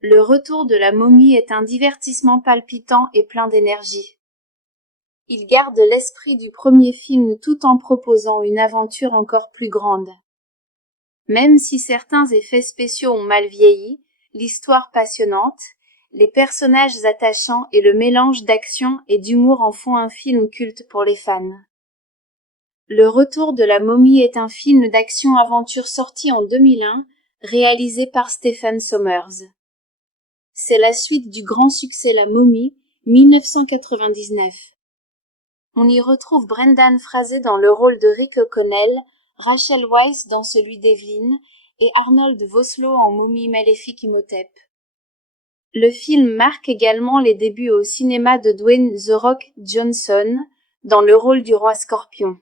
Le retour de la momie est un divertissement palpitant et plein d'énergie. Il garde l'esprit du premier film tout en proposant une aventure encore plus grande. Même si certains effets spéciaux ont mal vieilli, l'histoire passionnante, les personnages attachants et le mélange d'action et d'humour en font un film culte pour les fans. Le retour de la momie est un film d'action-aventure sorti en 2001, réalisé par Stephen Sommers. C'est la suite du grand succès La Momie, 1999. On y retrouve Brendan Fraser dans le rôle de Rick O'Connell, Rachel Weisz dans celui d'Evelyn, et Arnold Vosloo en momie maléfique Imhotep. Le film marque également les débuts au cinéma de Dwayne The Rock Johnson, dans le rôle du roi Scorpion.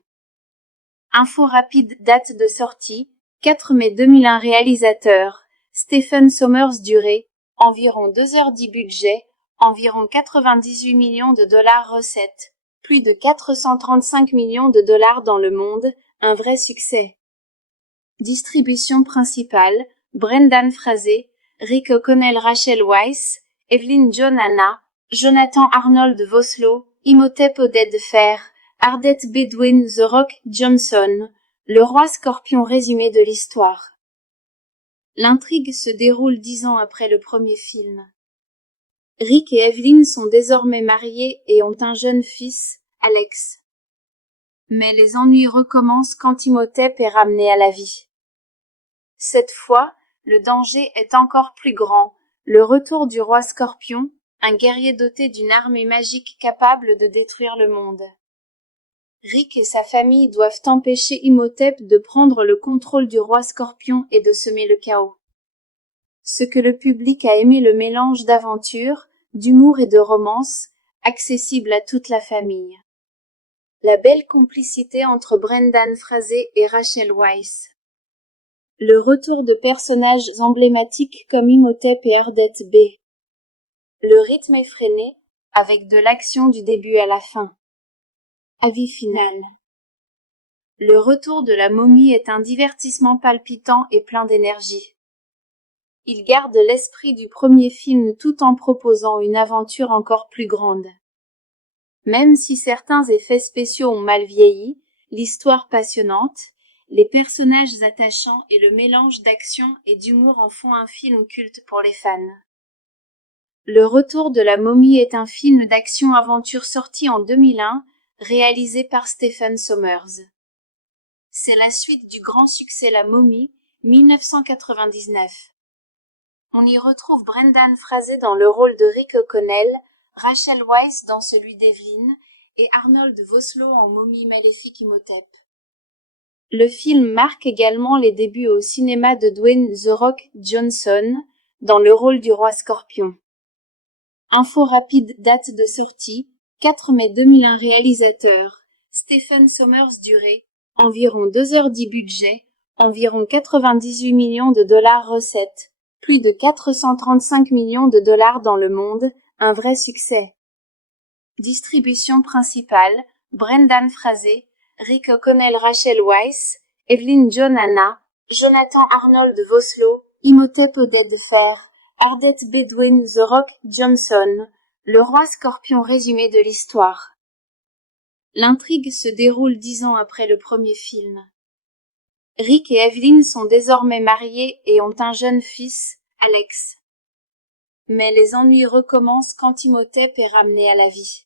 Info rapide, date de sortie, 4 mai 2001. Réalisateur, Stephen Sommers. Durée, environ 2h10. Budget, environ 98 millions de dollars. Recettes, plus de 435 millions de dollars dans le monde, un vrai succès. Distribution principale, Brendan Fraser, Rick O'Connell, Rachel Weisz, Evelyn Johanna, Jonathan Arnold Vosloo, Imhotep Oded Fehr, Ardeth Dwayne The Rock Johnson, le roi Scorpion. Résumé de l'histoire. L'intrigue se déroule 10 ans après le premier film. Rick et Evelyn sont désormais mariés et ont un jeune fils, Alex. Mais les ennuis recommencent quand Imhotep est ramené à la vie. Cette fois, le danger est encore plus grand, le retour du roi Scorpion, un guerrier doté d'une armée magique capable de détruire le monde. Rick et sa famille doivent empêcher Imhotep de prendre le contrôle du roi Scorpion et de semer le chaos. Ce que le public a aimé, le mélange d'aventure, d'humour et de romance, accessible à toute la famille. La belle complicité entre Brendan Fraser et Rachel Weisz. Le retour de personnages emblématiques comme Imhotep et Ardeth B. Le rythme effréné, avec de l'action du début à la fin. Avis final. Le retour de la momie est un divertissement palpitant et plein d'énergie. Il garde l'esprit du premier film tout en proposant une aventure encore plus grande. Même si certains effets spéciaux ont mal vieilli, l'histoire passionnante, les personnages attachants et le mélange d'action et d'humour en font un film culte pour les fans. Le Retour de la momie est un film d'action-aventure sorti en 2001, réalisé par Stephen Sommers. C'est la suite du grand succès La Momie, 1999. On y retrouve Brendan Fraser dans le rôle de Rick O'Connell, Rachel Weisz dans celui d'Evelyn, et Arnold Vosloo en momie maléfique Imhotep. Le film marque également les débuts au cinéma de Dwayne The Rock Johnson, dans le rôle du roi Scorpion. Info rapide, date de sortie, 4 mai 2001. Réalisateur, Stephen Sommers. Durée, environ 2h10. Budget, environ 98 millions de dollars. Recettes, plus de 435 millions de dollars dans le monde, un vrai succès. Distribution principale, Brendan Fraser, Rick O'Connell, Rachel Weisz, Evelyn Johanna, Jonathan Arnold Vosloo, Imhotep Odette de Fer, Ardette B. Dwayne The Rock Johnson, le roi Scorpion. Résumé de l'histoire. L'intrigue se déroule 10 ans après le premier film. Rick et Evelyn sont désormais mariés et ont un jeune fils, Alex. Mais les ennuis recommencent quand Imhotep est ramené à la vie.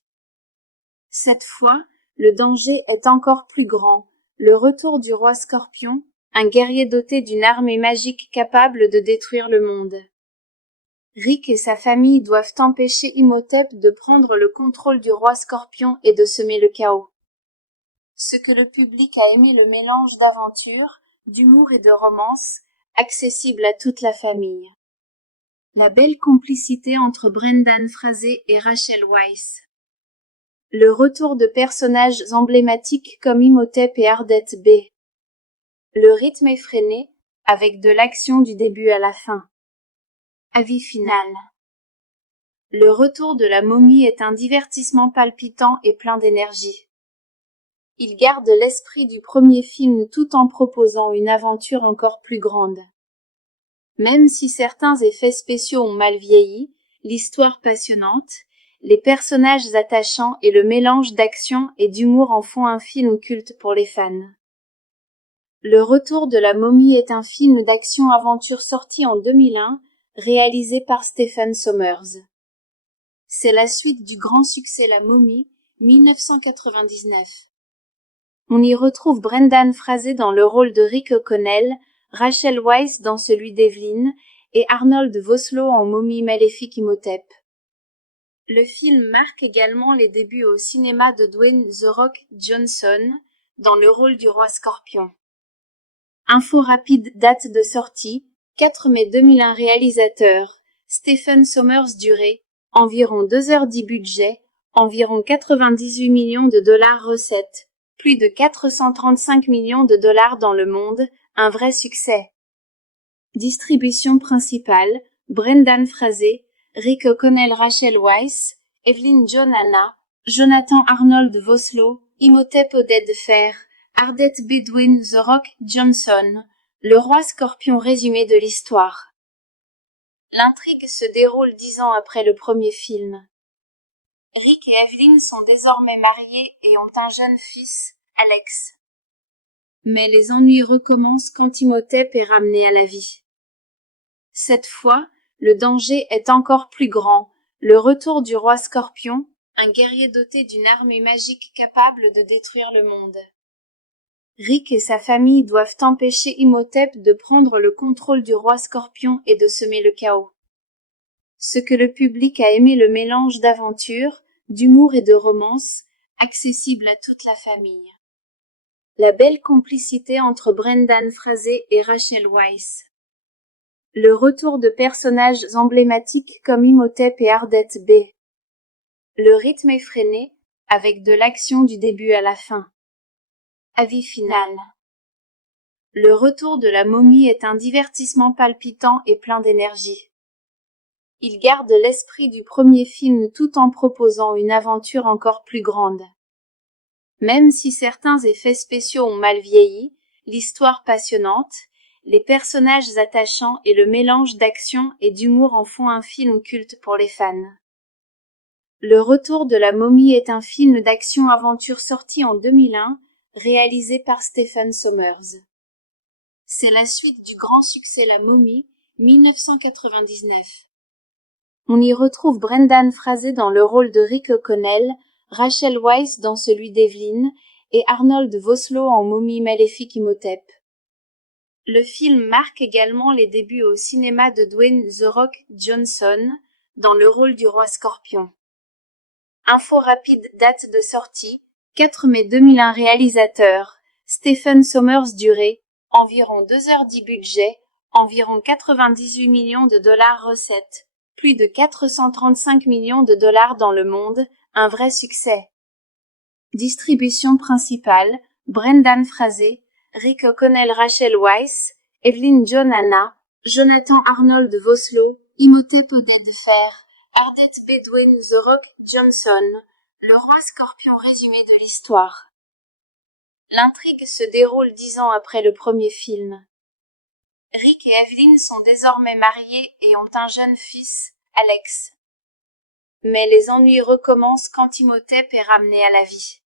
Cette fois, le danger est encore plus grand. Le retour du roi Scorpion, un guerrier doté d'une armée magique capable de détruire le monde. Rick et sa famille doivent empêcher Imhotep de prendre le contrôle du roi Scorpion et de semer le chaos. Ce que le public a aimé, le mélange d'aventure, d'humour et de romance, accessible à toute la famille. La belle complicité entre Brendan Fraser et Rachel Weisz. Le retour de personnages emblématiques comme Imhotep et Ardette B. Le rythme effréné, avec de l'action du début à la fin. Avis final. Le Retour de la momie est un divertissement palpitant et plein d'énergie. Il garde l'esprit du premier film tout en proposant une aventure encore plus grande. Même si certains effets spéciaux ont mal vieilli, l'histoire passionnante, les personnages attachants et le mélange d'action et d'humour en font un film culte pour les fans. Le Retour de la momie est un film d'action-aventure sorti en 2001, réalisé par Stephen Sommers. C'est la suite du grand succès La Momie, 1999. On y retrouve Brendan Fraser dans le rôle de Rick O'Connell, Rachel Weisz dans celui d'Evelyn, et Arnold Vosloo en momie maléfique Imhotep. Le film marque également les débuts au cinéma de Dwayne The Rock Johnson, dans le rôle du roi Scorpion. Info rapide, date de sortie, 4 mai 2001. Réalisateur, Stephen Sommers. Durée, environ 2h10. Budget, environ 98 millions de dollars. Recettes, plus de 435 millions de dollars dans le monde, un vrai succès. Distribution principale, Brendan Fraser, Rick O'Connell, Rachel Weisz, Evelyn Johanna, Jonathan Arnold Vosloo, Imhotep Odette de Fer, Ardette B. Dwayne The Rock Johnson, le roi Scorpion. Résumé de l'histoire. L'intrigue se déroule 10 ans après le premier film. Rick et Evelyn sont désormais mariés et ont un jeune fils, Alex. Mais les ennuis recommencent quand Imhotep est ramené à la vie. Cette fois, le danger est encore plus grand. Le retour du roi Scorpion, un guerrier doté d'une armée magique capable de détruire le monde. Rick et sa famille doivent empêcher Imhotep de prendre le contrôle du roi Scorpion et de semer le chaos. Ce que le public a aimé, le mélange d'aventure, d'humour et de romance, accessible à toute la famille. La belle complicité entre Brendan Fraser et Rachel Weisz. Le retour de personnages emblématiques comme Imhotep et Ardette B. Le rythme effréné, avec de l'action du début à la fin. Avis final. Le Retour de la momie est un divertissement palpitant et plein d'énergie. Il garde l'esprit du premier film tout en proposant une aventure encore plus grande. Même si certains effets spéciaux ont mal vieilli, l'histoire passionnante, les personnages attachants et le mélange d'action et d'humour en font un film culte pour les fans. Le Retour de la momie est un film d'action-aventure sorti en 2001, réalisé par Stephen Sommers. C'est la suite du grand succès La Momie, 1999. On y retrouve Brendan Fraser dans le rôle de Rick O'Connell, Rachel Weisz dans celui d'Evelyn, et Arnold Vosloo en momie maléfique Imhotep. Le film marque également les débuts au cinéma de Dwayne The Rock Johnson, dans le rôle du roi Scorpion. Info rapide, date de sortie, 4 mai 2001. Réalisateur, Stephen Sommers. Durée, environ 2h10. Budget, environ 98 millions de dollars. Recettes, plus de 435 millions de dollars dans le monde, un vrai succès. Distribution principale, Brendan Fraser, Rick O'Connell, Rachel Weisz, Evelyn Anna, Jonathan Arnold Vosloo, Imhotep Odette de Fer, Ardette B. Dwayne The Rock Johnson, le roi Scorpion. Résumé de l'histoire. L'intrigue se déroule 10 ans après le premier film. Rick et Evelyn sont désormais mariés et ont un jeune fils, Alex. Mais les ennuis recommencent quand Imhotep est ramené à la vie.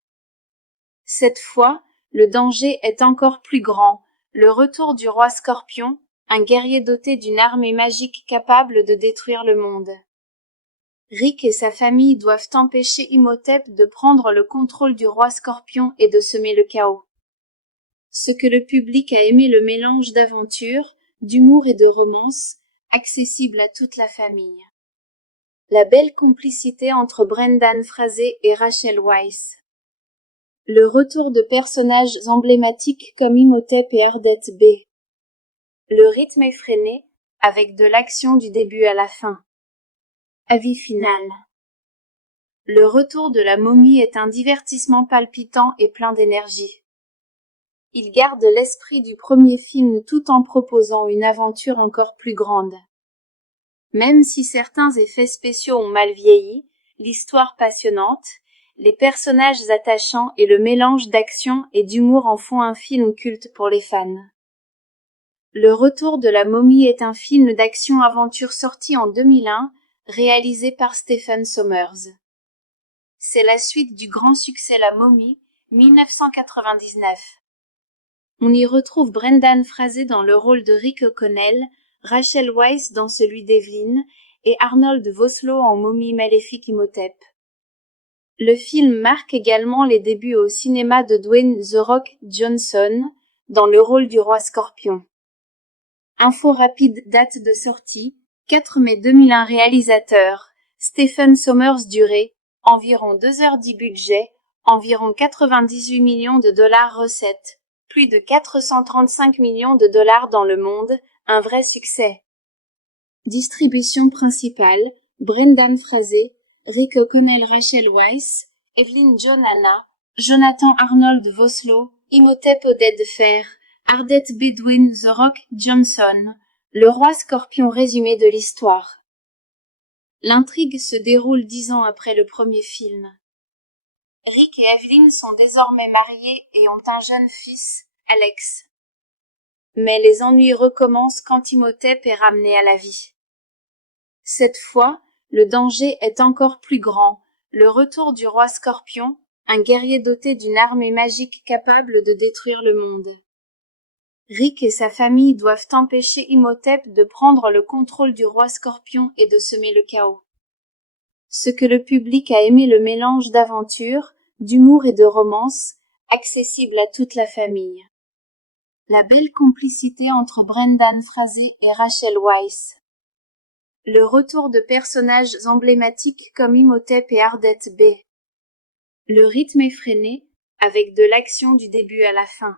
Cette fois, le danger est encore plus grand, le retour du roi Scorpion, un guerrier doté d'une armée magique capable de détruire le monde. Rick et sa famille doivent empêcher Imhotep de prendre le contrôle du roi Scorpion et de semer le chaos. Ce que le public a aimé, le mélange d'aventure, d'humour et de romance, accessible à toute la famille. La belle complicité entre Brendan Fraser et Rachel Weisz. Le retour de personnages emblématiques comme Imhotep et Ardette B. Le rythme effréné, avec de l'action du début à la fin. Avis final. Le Retour de la momie est un divertissement palpitant et plein d'énergie. Il garde l'esprit du premier film tout en proposant une aventure encore plus grande. Même si certains effets spéciaux ont mal vieilli, l'histoire passionnante, les personnages attachants et le mélange d'action et d'humour en font un film culte pour les fans. Le Retour de la momie est un film d'action-aventure sorti en 2001, réalisé par Stephen Sommers. C'est la suite du grand succès La Momie, 1999. On y retrouve Brendan Fraser dans le rôle de Rick O'Connell, Rachel Weisz dans celui d'Evelyn, et Arnold Vosloo en momie maléfique Imhotep. Le film marque également les débuts au cinéma de Dwayne The Rock Johnson, dans le rôle du roi Scorpion. Info rapide, date de sortie, 4 mai 2001. Réalisateur, Stephen Sommers. Durée, environ 2h10. Budget, environ 98 millions de dollars. Recettes, plus de 435 millions de dollars dans le monde, un vrai succès. Distribution principale, Brendan Fraser, Rick O'Connell, Rachel Weisz, Evelyn Anna, Jonathan Arnold Vosloo, Imhotep Odette de Fer, Ardette B. Dwayne The Rock Johnson, le roi Scorpion. Résumé de l'histoire. L'intrigue se déroule 10 ans après le premier film. Rick et Evelyn sont désormais mariés et ont un jeune fils, Alex. Mais les ennuis recommencent quand Imhotep est ramené à la vie. Cette fois, le danger est encore plus grand, le retour du roi Scorpion, un guerrier doté d'une armée magique capable de détruire le monde. Rick et sa famille doivent empêcher Imhotep de prendre le contrôle du roi Scorpion et de semer le chaos. Ce que le public a aimé, le mélange d'aventure, d'humour et de romance, accessible à toute la famille. La belle complicité entre Brendan Fraser et Rachel Weisz. Le retour de personnages emblématiques comme Imhotep et Ardette B. Le rythme effréné, avec de l'action du début à la fin.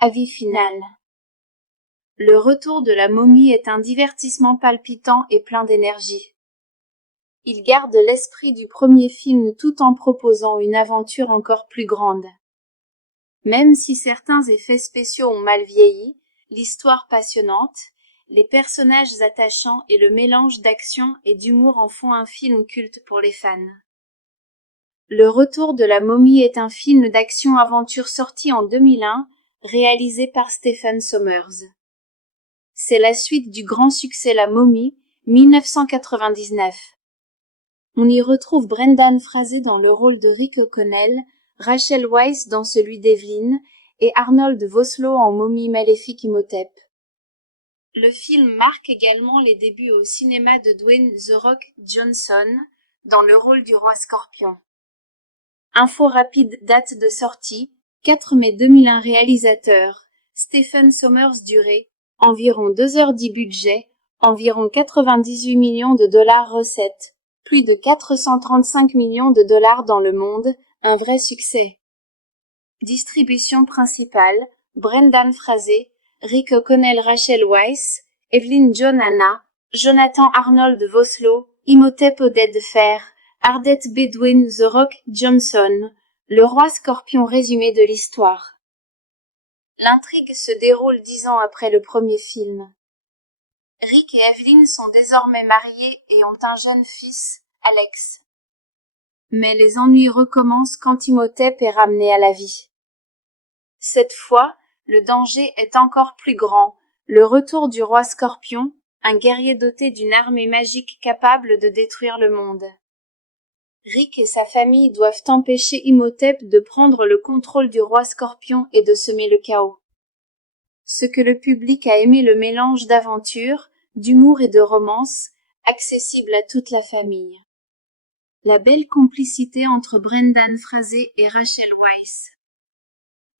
Avis final. Le Retour de la momie est un divertissement palpitant et plein d'énergie. Il garde l'esprit du premier film tout en proposant une aventure encore plus grande. Même si certains effets spéciaux ont mal vieilli, l'histoire passionnante, les personnages attachants et le mélange d'action et d'humour en font un film culte pour les fans. Le Retour de la momie est un film d'action-aventure sorti en 2001, réalisé par Stephen Sommers. C'est la suite du grand succès La Momie, 1999. On y retrouve Brendan Fraser dans le rôle de Rick O'Connell, Rachel Weisz dans celui d'Evelyn, et Arnold Vosloo en momie maléfique Imhotep. Le film marque également les débuts au cinéma de Dwayne The Rock Johnson, dans le rôle du roi Scorpion. Info rapide, date de sortie, 4 mai 2001. Réalisateur, Stephen Sommers. Durée, environ 2h10. Budget, environ 98 millions de dollars. Recettes, plus de 435 millions de dollars dans le monde, un vrai succès. Distribution principale, Brendan Fraser, Rick O'Connell, Rachel Weisz, Evelyn Johanna, Jonathan Arnold Vosloo, Imhotep Oded Fer, Ardette B. Dwayne The Rock Johnson, le roi Scorpion. Résumé de l'histoire. L'intrigue se déroule 10 ans après le premier film. Rick et Evelyn sont désormais mariés et ont un jeune fils, Alex. Mais les ennuis recommencent quand Imhotep est ramené à la vie. Cette fois, le danger est encore plus grand, le retour du roi Scorpion, un guerrier doté d'une armée magique capable de détruire le monde. Rick et sa famille doivent empêcher Imhotep de prendre le contrôle du roi Scorpion et de semer le chaos. Ce que le public a aimé, le mélange d'aventure, d'humour et de romance, accessible à toute la famille. La belle complicité entre Brendan Fraser et Rachel Weisz.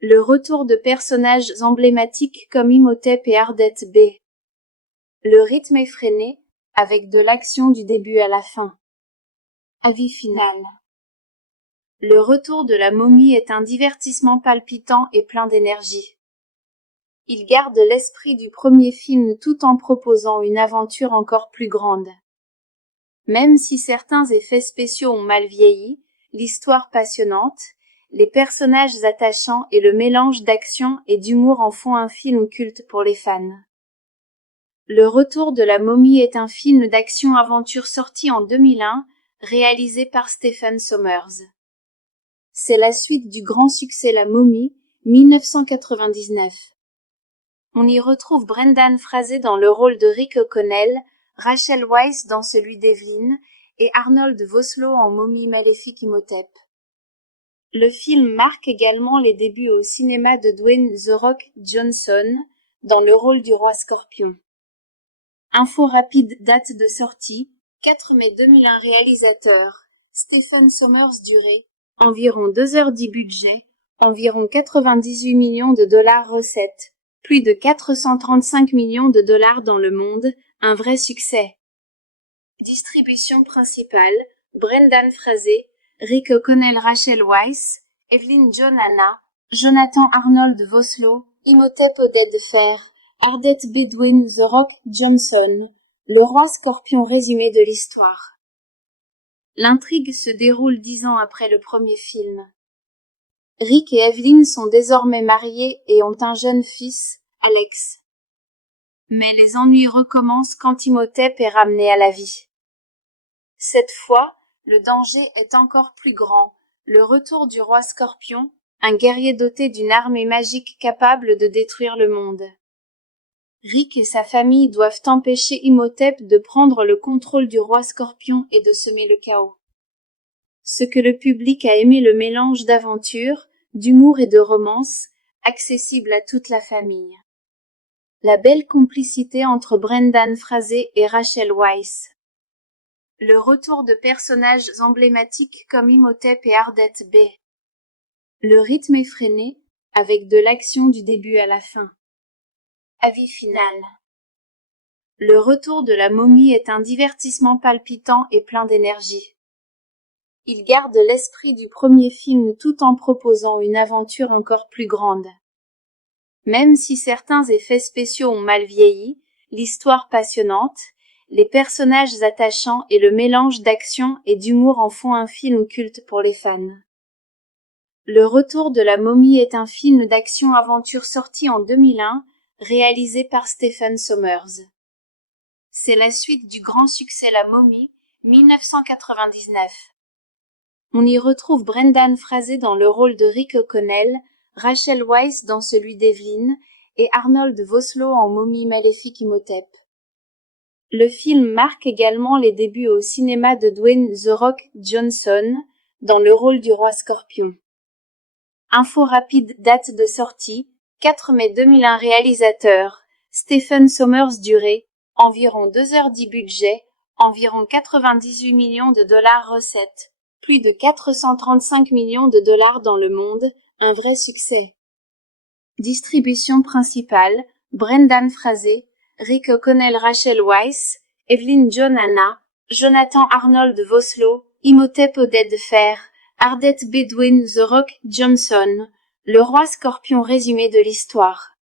Le retour de personnages emblématiques comme Imhotep et Ardette B. Le rythme effréné, avec de l'action du début à la fin. Avis final. Le retour de La Momie est un divertissement palpitant et plein d'énergie. Il garde l'esprit du premier film tout en proposant une aventure encore plus grande. Même si certains effets spéciaux ont mal vieilli, l'histoire passionnante, les personnages attachants et le mélange d'action et d'humour en font un film culte pour les fans. Le retour de La Momie est un film d'action-aventure sorti en 2001, réalisé par Stephen Sommers. C'est la suite du grand succès La Momie, 1999. On y retrouve Brendan Fraser dans le rôle de Rick O'Connell, Rachel Weisz dans celui d'Evelyn, et Arnold Vosloo en momie maléfique Imhotep. Le film marque également les débuts au cinéma de Dwayne The Rock Johnson, dans le rôle du roi Scorpion. Info rapide, date de sortie, 4 mai 2001. Réalisateur, Stephen Sommers. Durée, environ 2h10. Budget, environ 98 millions de dollars. Recettes, plus de 435 millions de dollars dans le monde, un vrai succès. Distribution principale, Brendan Fraser, Rick O'Connell, Rachel Weisz, Evelyn Johanna, Jonathan Arnold Vosloo, Imhotep Oded Fer, Ardette B. Dwayne The Rock Johnson, le roi Scorpion. Résumé de l'histoire. L'intrigue se déroule 10 ans après le premier film. Rick et Evelyn sont désormais mariés et ont un jeune fils, Alex. Mais les ennuis recommencent quand Imhotep est ramené à la vie. Cette fois, le danger est encore plus grand, le retour du roi Scorpion, un guerrier doté d'une armée magique capable de détruire le monde. Rick et sa famille doivent empêcher Imhotep de prendre le contrôle du roi Scorpion et de semer le chaos. Ce que le public a aimé, le mélange d'aventure, d'humour et de romance, accessible à toute la famille. La belle complicité entre Brendan Fraser et Rachel Weisz. Le retour de personnages emblématiques comme Imhotep et Ardette B. Le rythme effréné, avec de l'action du début à la fin. Avis final. Le retour de La Momie est un divertissement palpitant et plein d'énergie. Il garde l'esprit du premier film tout en proposant une aventure encore plus grande. Même si certains effets spéciaux ont mal vieilli, l'histoire passionnante, les personnages attachants et le mélange d'action et d'humour en font un film culte pour les fans. Le retour de La Momie est un film d'action-aventure sorti en 2001, réalisé par Stephen Sommers. C'est la suite du grand succès La Momie, 1999. On y retrouve Brendan Fraser dans le rôle de Rick O'Connell, Rachel Weisz dans celui d'Evelyn, et Arnold Vosloo en momie maléfique Imhotep. Le film marque également les débuts au cinéma de Dwayne The Rock Johnson, dans le rôle du roi Scorpion. Info rapide, date de sortie, 4 mai 2001. Réalisateur, Stephen Sommers. Durée, environ 2h10. Budget, environ 98 millions de dollars. Recettes, plus de 435 millions de dollars dans le monde, un vrai succès. Distribution principale, Brendan Fraser, Rick O'Connell, Rachel Weisz, Evelyn John Anna, Jonathan Arnold Vosloo, Imhotep Oded Fer, Ardette Bedouin The Rock Johnson, le roi Scorpion. Résumé de l'histoire.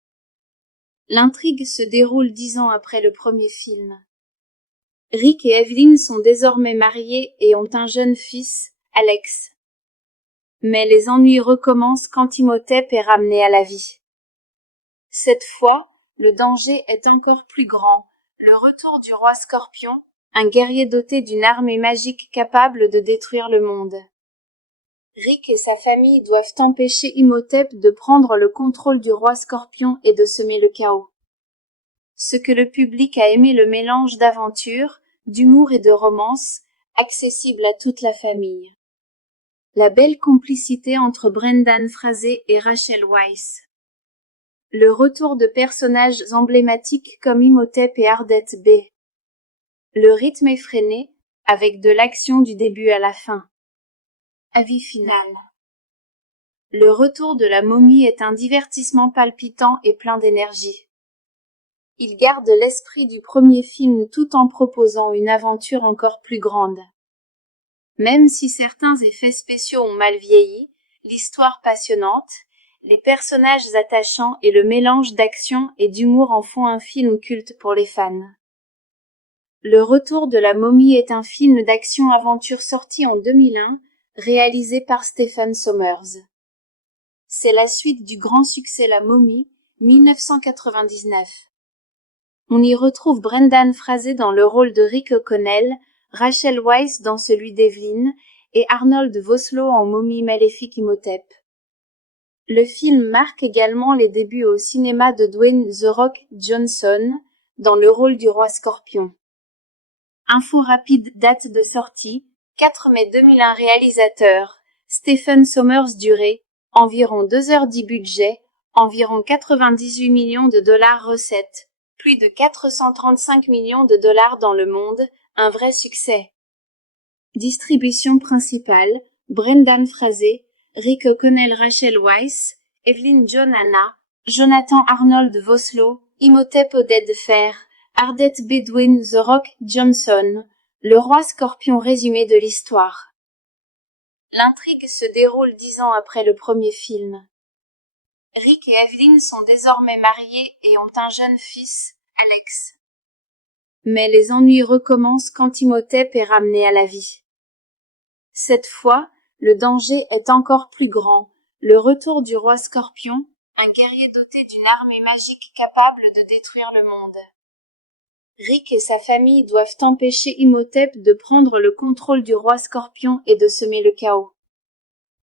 L'intrigue se déroule 10 ans après le premier film. Rick et Evelyn sont désormais mariés et ont un jeune fils, Alex. Mais les ennuis recommencent quand Imhotep est ramené à la vie. Cette fois, le danger est encore plus grand. Le retour du roi Scorpion, un guerrier doté d'une armée magique capable de détruire le monde. Rick et sa famille doivent empêcher Imhotep de prendre le contrôle du roi Scorpion et de semer le chaos. Ce que le public a aimé, le mélange d'aventure, d'humour et de romance, accessible à toute la famille. La belle complicité entre Brendan Fraser et Rachel Weisz. Le retour de personnages emblématiques comme Imhotep et Ardette B. Le rythme effréné, avec de l'action du début à la fin. Avis final. Le retour de la momie est un divertissement palpitant et plein d'énergie. Il garde l'esprit du premier film tout en proposant une aventure encore plus grande. Même si certains effets spéciaux ont mal vieilli, l'histoire passionnante, les personnages attachants et le mélange d'action et d'humour en font un film culte pour les fans. Le retour de la momie est un film d'action-aventure sorti en 2001, réalisé par Stephen Sommers. C'est la suite du grand succès La Momie, 1999. On y retrouve Brendan Fraser dans le rôle de Rick O'Connell, Rachel Weisz dans celui d'Evelyn, et Arnold Vosloo en momie maléfique Imhotep. Le film marque également les débuts au cinéma de Dwayne The Rock Johnson, dans le rôle du roi Scorpion. Info rapide, date de sortie, 4 mai 2001. Réalisateur, Stephen Sommers. Durée, environ 2h10. Budget, environ 98 millions de dollars. Recettes, plus de 435 millions de dollars dans le monde, un vrai succès. Distribution principale, Brendan Fraser, Rick O'Connell, Rachel Weisz, Evelyn John Anna, Jonathan Arnold Vosloo, Imhotep Oded Fer, Ardette Bedouin The Rock Johnson, le roi Scorpion. Résumé de l'histoire. L'intrigue se déroule 10 ans après le premier film. Rick et Evelyn sont désormais mariés et ont un jeune fils, Alex. Mais les ennuis recommencent quand Imhotep est ramené à la vie. Cette fois, le danger est encore plus grand. Le retour du roi Scorpion, un guerrier doté d'une armée magique capable de détruire le monde. Rick et sa famille doivent empêcher Imhotep de prendre le contrôle du roi Scorpion et de semer le chaos.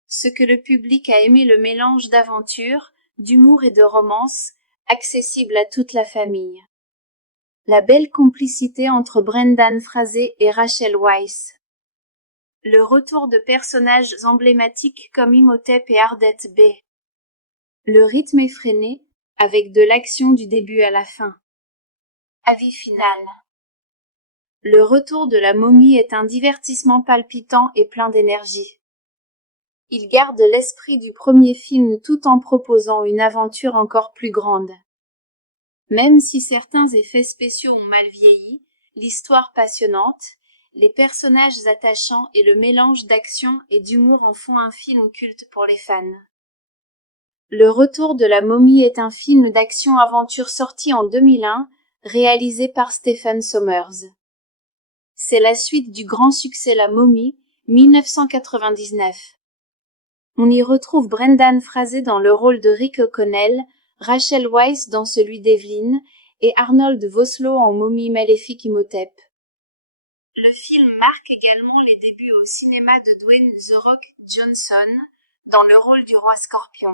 Ce que le public a aimé, le mélange d'aventure, d'humour et de romance, accessible à toute la famille. La belle complicité entre Brendan Fraser et Rachel Weisz. Le retour de personnages emblématiques comme Imhotep et Ardette B. Le rythme effréné, avec de l'action du début à la fin. Avis final. Le retour de la momie est un divertissement palpitant et plein d'énergie. Il garde l'esprit du premier film tout en proposant une aventure encore plus grande. Même si certains effets spéciaux ont mal vieilli, l'histoire passionnante, les personnages attachants et le mélange d'action et d'humour en font un film culte pour les fans. Le retour de la momie est un film d'action-aventure sorti en 2001, réalisé par Stephen Sommers. C'est la suite du grand succès La Momie, 1999. On y retrouve Brendan Fraser dans le rôle de Rick O'Connell, Rachel Weisz dans celui d'Evelyn, et Arnold Vosloo en momie maléfique Imhotep. Le film marque également les débuts au cinéma de Dwayne The Rock Johnson, dans le rôle du roi Scorpion.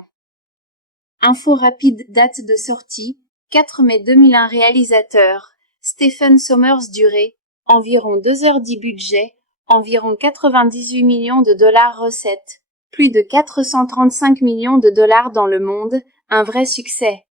Info rapide, date de sortie, 4 mai 2001. Réalisateur, Stephen Sommers. Durée, environ 2h10. Budget, environ 98 millions de dollars. Recettes, plus de 435 millions de dollars dans le monde, un vrai succès.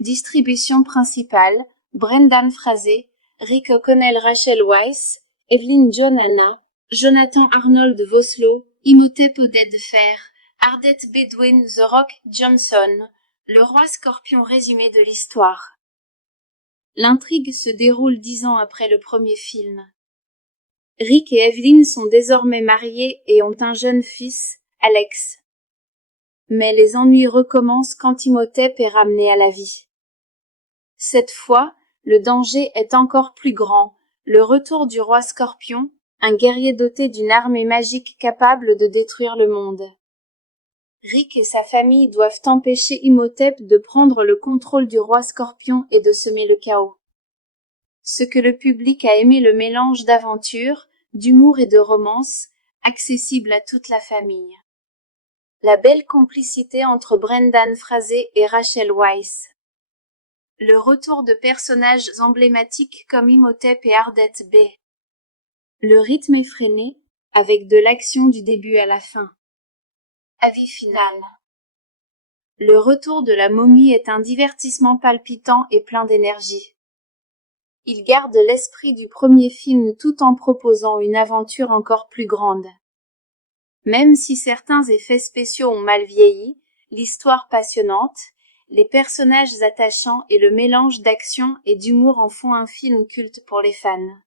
Distribution principale, Brendan Fraser, Rick O'Connell, Rachel Weisz, Evelyn John Anna, Jonathan Arnold Vosloo, Imhotep Oded Fehr, Ardeth B. Dwayne The Rock Johnson, le roi scorpion. Résumé de l'histoire. L'intrigue se déroule 10 ans après le premier film. Rick et Evelyn sont désormais mariés et ont un jeune fils, Alex. Mais les ennuis recommencent quand Imhotep est ramené à la vie. Cette fois, le danger est encore plus grand, le retour du roi scorpion, un guerrier doté d'une armée magique capable de détruire le monde. Rick et sa famille doivent empêcher Imhotep de prendre le contrôle du roi scorpion et de semer le chaos. Ce que le public a aimé, le mélange d'aventure, d'humour et de romance, accessible à toute la famille. La belle complicité entre Brendan Fraser et Rachel Weisz. Le retour de personnages emblématiques comme Imhotep et Ardeth B. Le rythme effréné, avec de l'action du début à la fin. Avis final. Le retour de la momie est un divertissement palpitant et plein d'énergie. Il garde l'esprit du premier film tout en proposant une aventure encore plus grande. Même si certains effets spéciaux ont mal vieilli, l'histoire passionnante, les personnages attachants et le mélange d'action et d'humour en font un film culte pour les fans.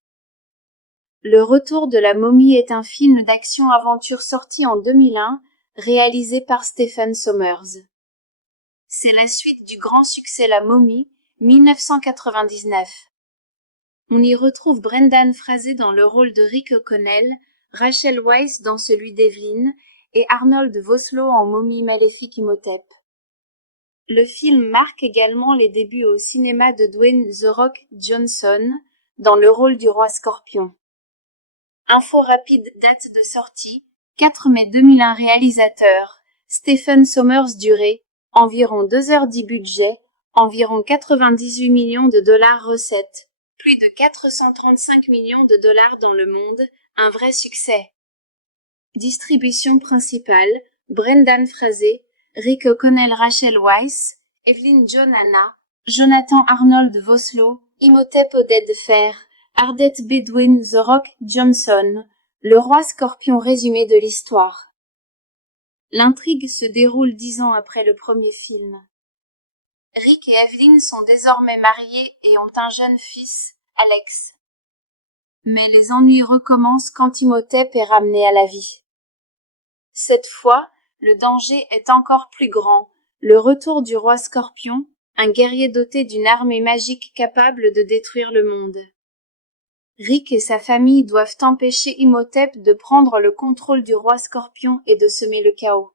Le retour de la momie est un film d'action-aventure sorti en 2001, réalisé par Stephen Sommers. C'est la suite du grand succès La Momie, 1999. On y retrouve Brendan Fraser dans le rôle de Rick O'Connell, Rachel Weisz dans celui d'Evelyn, et Arnold Vosloo en momie maléfique Imhotep. Le film marque également les débuts au cinéma de Dwayne The Rock Johnson, dans le rôle du roi scorpion. Info rapide, date de sortie, 4 mai 2001. Réalisateur, Stephen Sommers. Durée, environ 2h10. Budget, environ 98 millions de dollars. Recettes, plus de 435 millions de dollars dans le monde, un vrai succès. Distribution principale, Brendan Fraser, Rick O'Connell, Rachel Weisz, Evelyn John Anna, Jonathan Arnold Vosloo, Imhotep Oded Fehr, Ardeth B. Dwayne The Rock Johnson, le roi scorpion. Résumé de l'histoire. L'intrigue se déroule 10 ans après le premier film. Rick et Evelyn sont désormais mariés et ont un jeune fils, Alex. Mais les ennuis recommencent quand Imhotep est ramené à la vie. Cette fois, le danger est encore plus grand, le retour du roi scorpion, un guerrier doté d'une armée magique capable de détruire le monde. Rick et sa famille doivent empêcher Imhotep de prendre le contrôle du roi scorpion et de semer le chaos.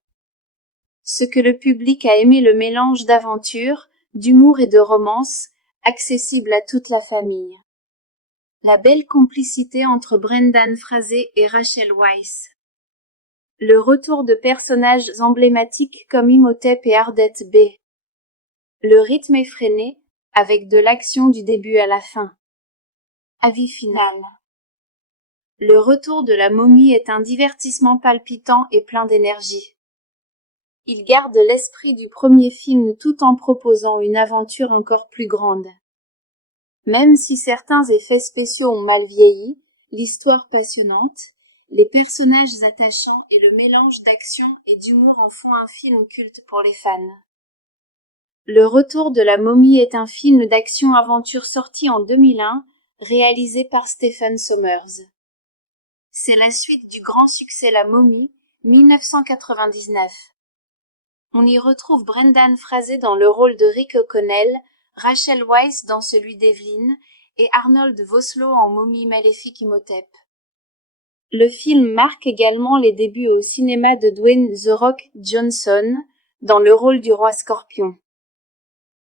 Ce que le public a aimé, le mélange d'aventure, d'humour et de romance, accessible à toute la famille. La belle complicité entre Brendan Fraser et Rachel Weisz. Le retour de personnages emblématiques comme Imhotep et Ardeth B. Le rythme effréné, avec de l'action du début à la fin. Avis final. Le retour de la momie est un divertissement palpitant et plein d'énergie. Il garde l'esprit du premier film tout en proposant une aventure encore plus grande. Même si certains effets spéciaux ont mal vieilli, l'histoire passionnante, les personnages attachants et le mélange d'action et d'humour en font un film culte pour les fans. Le retour de la momie est un film d'action-aventure sorti en 2001, réalisé par Stephen Sommers. C'est la suite du grand succès La Momie, 1999. On y retrouve Brendan Fraser dans le rôle de Rick O'Connell, Rachel Weisz dans celui d'Evelyn, et Arnold Vosloo en momie maléfique Imhotep. Le film marque également les débuts au cinéma de Dwayne The Rock Johnson, dans le rôle du roi scorpion.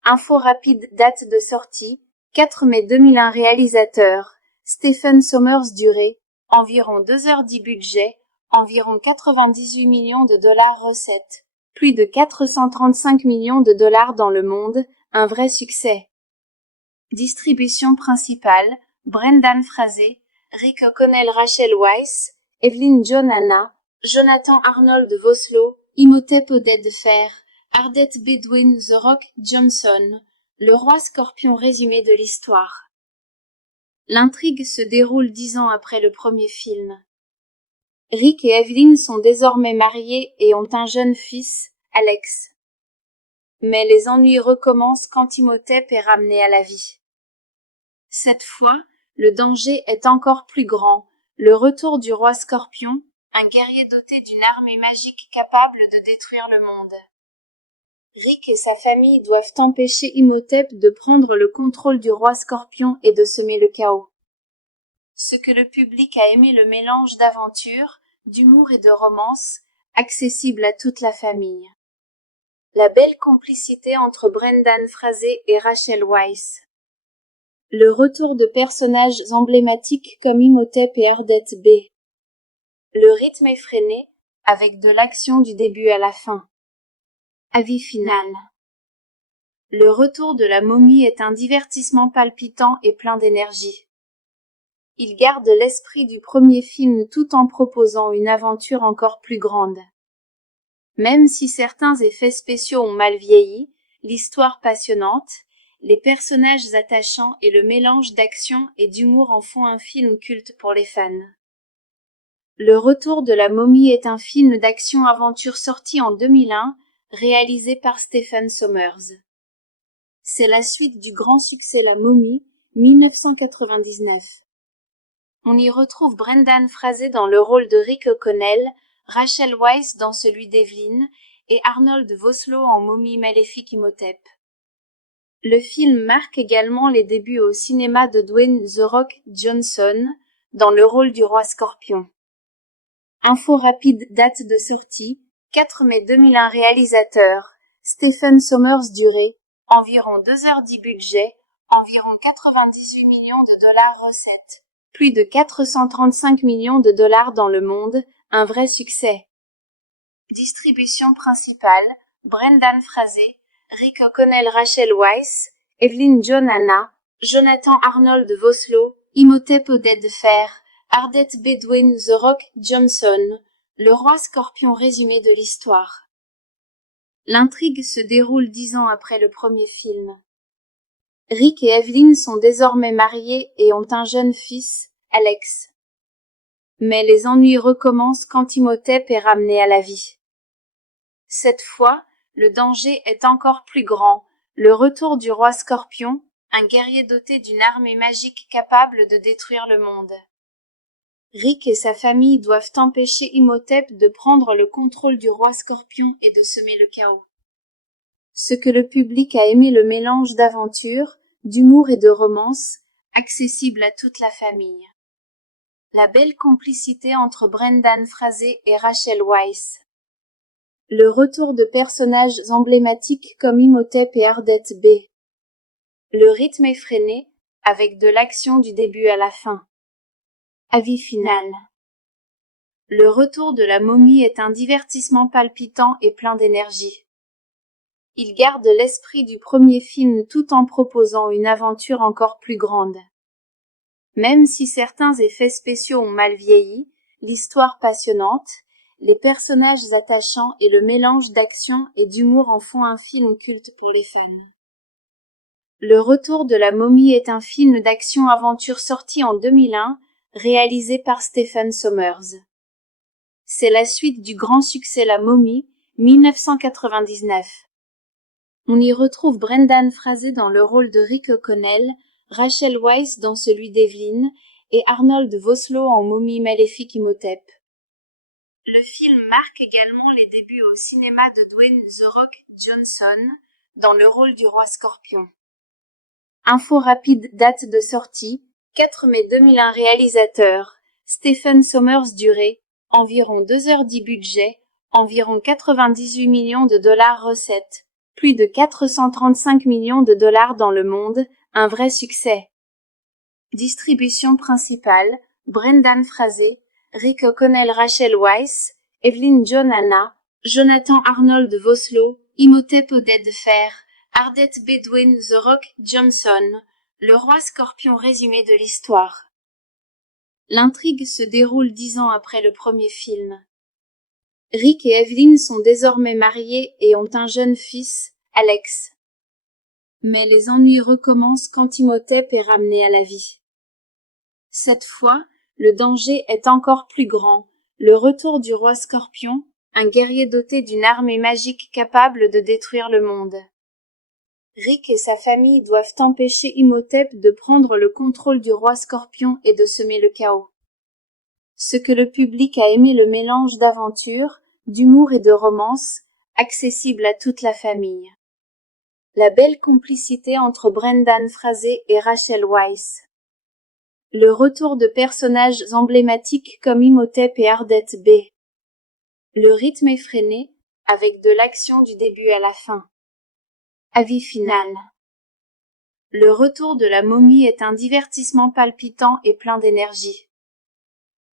Info rapide, date de sortie, 4 mai 2001. Réalisateur, Stephen Sommers. Durée, environ 2h10. Budget, environ 98 millions de dollars. Recettes, plus de 435 millions de dollars dans le monde, un vrai succès. Distribution principale, Brendan Fraser, Rick O'Connell, Rachel Weisz, Evelyn John Anna, Jonathan Arnold Vosloo, Imhotep Oded Fehr, Ardeth Bedouin The Rock Johnson, le roi scorpion résumé de l'histoire. L'intrigue se déroule 10 ans après le premier film. Rick et Evelyn sont désormais mariés et ont un jeune fils, Alex. Mais les ennuis recommencent quand Imhotep est ramené à la vie. Cette fois, le danger est encore plus grand, le retour du roi Scorpion, un guerrier doté d'une armée magique capable de détruire le monde. Rick et sa famille doivent empêcher Imhotep de prendre le contrôle du roi Scorpion et de semer le chaos. Ce que le public a aimé, le mélange d'aventure, d'humour et de romance, accessible à toute la famille. La belle complicité entre Brendan Fraser et Rachel Weisz. Le retour de personnages emblématiques comme Imhotep et Ardeth B. Le rythme effréné, avec de l'action du début à la fin. Avis final. Le retour de la momie est un divertissement palpitant et plein d'énergie. Il garde l'esprit du premier film tout en proposant une aventure encore plus grande. Même si certains effets spéciaux ont mal vieilli, l'histoire passionnante, les personnages attachants et le mélange d'action et d'humour en font un film culte pour les fans. Le retour de la momie est un film d'action-aventure sorti en 2001, réalisé par Stephen Sommers. C'est la suite du grand succès La Momie, 1999. On y retrouve Brendan Fraser dans le rôle de Rick O'Connell, Rachel Weisz dans celui d'Evelyn, et Arnold Vosloo en momie maléfique Imhotep. Le film marque également les débuts au cinéma de Dwayne The Rock Johnson, dans le rôle du roi Scorpion. Info rapide, date de sortie, 4 mai 2001. Réalisateur, Stephen Sommers. Durée, environ 2h10. Budget, environ 98 millions de dollars. Recettes, plus de 435 millions de dollars dans le monde, un vrai succès. Distribution principale, Brendan Fraser, Rick O'Connell, Rachel Weisz, Evelyn John Anna, Jonathan Arnold Vosloo, Imhotep Oded Fehr, Ardeth Bedouin The Rock Johnson, le roi scorpion résumé de l'histoire. L'intrigue se déroule 10 ans après le premier film. Rick et Evelyn sont désormais mariés et ont un jeune fils, Alex. Mais les ennuis recommencent quand Imhotep est ramené à la vie. Cette fois, le danger est encore plus grand, le retour du roi Scorpion, un guerrier doté d'une armée magique capable de détruire le monde. Rick et sa famille doivent empêcher Imhotep de prendre le contrôle du roi Scorpion et de semer le chaos. Ce que le public a aimé, le mélange d'aventure, d'humour et de romance, accessible à toute la famille. La belle complicité entre Brendan Fraser et Rachel Weisz. Le retour de personnages emblématiques comme Imhotep et Ardeth B. Le rythme effréné, avec de l'action du début à la fin. Avis final. Le retour de la momie est un divertissement palpitant et plein d'énergie. Il garde l'esprit du premier film tout en proposant une aventure encore plus grande. Même si certains effets spéciaux ont mal vieilli, l'histoire passionnante, les personnages attachants et le mélange d'action et d'humour en font un film culte pour les fans. Le retour de la momie est un film d'action-aventure sorti en 2001, réalisé par Stephen Sommers. C'est la suite du grand succès La Momie, 1999. On y retrouve Brendan Fraser dans le rôle de Rick O'Connell, Rachel Weisz dans celui d'Evelyn, et Arnold Vosloo en momie maléfique Imhotep. Le film marque également les débuts au cinéma de Dwayne The Rock Johnson, dans le rôle du roi Scorpion. Info rapide, date de sortie, 4 mai 2001. Réalisateur, Stephen Sommers. Durée, environ 2h10. Budget, environ 98 millions de dollars. Recettes, plus de 435 millions de dollars dans le monde, un vrai succès. Distribution principale, Brendan Fraser, Rick O'Connell, Rachel Weisz, Evelyn John Anna, Jonathan Arnold Vosloo, Imhotep Odette de Fer, Ardette Bedouin The Rock Johnson, le roi scorpion résumé de l'histoire. L'intrigue se déroule 10 ans après le premier film. Rick et Evelyn sont désormais mariés et ont un jeune fils, Alex. Mais les ennuis recommencent quand Imhotep est ramené à la vie. Cette fois, le danger est encore plus grand, le retour du roi scorpion, un guerrier doté d'une armée magique capable de détruire le monde. Rick et sa famille doivent empêcher Imhotep de prendre le contrôle du roi scorpion et de semer le chaos. Ce que le public a aimé le mélange d'aventure, d'humour et de romance, accessible à toute la famille. La belle complicité entre Brendan Fraser et Rachel Weisz. Le retour de personnages emblématiques comme Imhotep et Ardette B. Le rythme effréné, avec de l'action du début à la fin. Avis final. Le retour de la momie est un divertissement palpitant et plein d'énergie.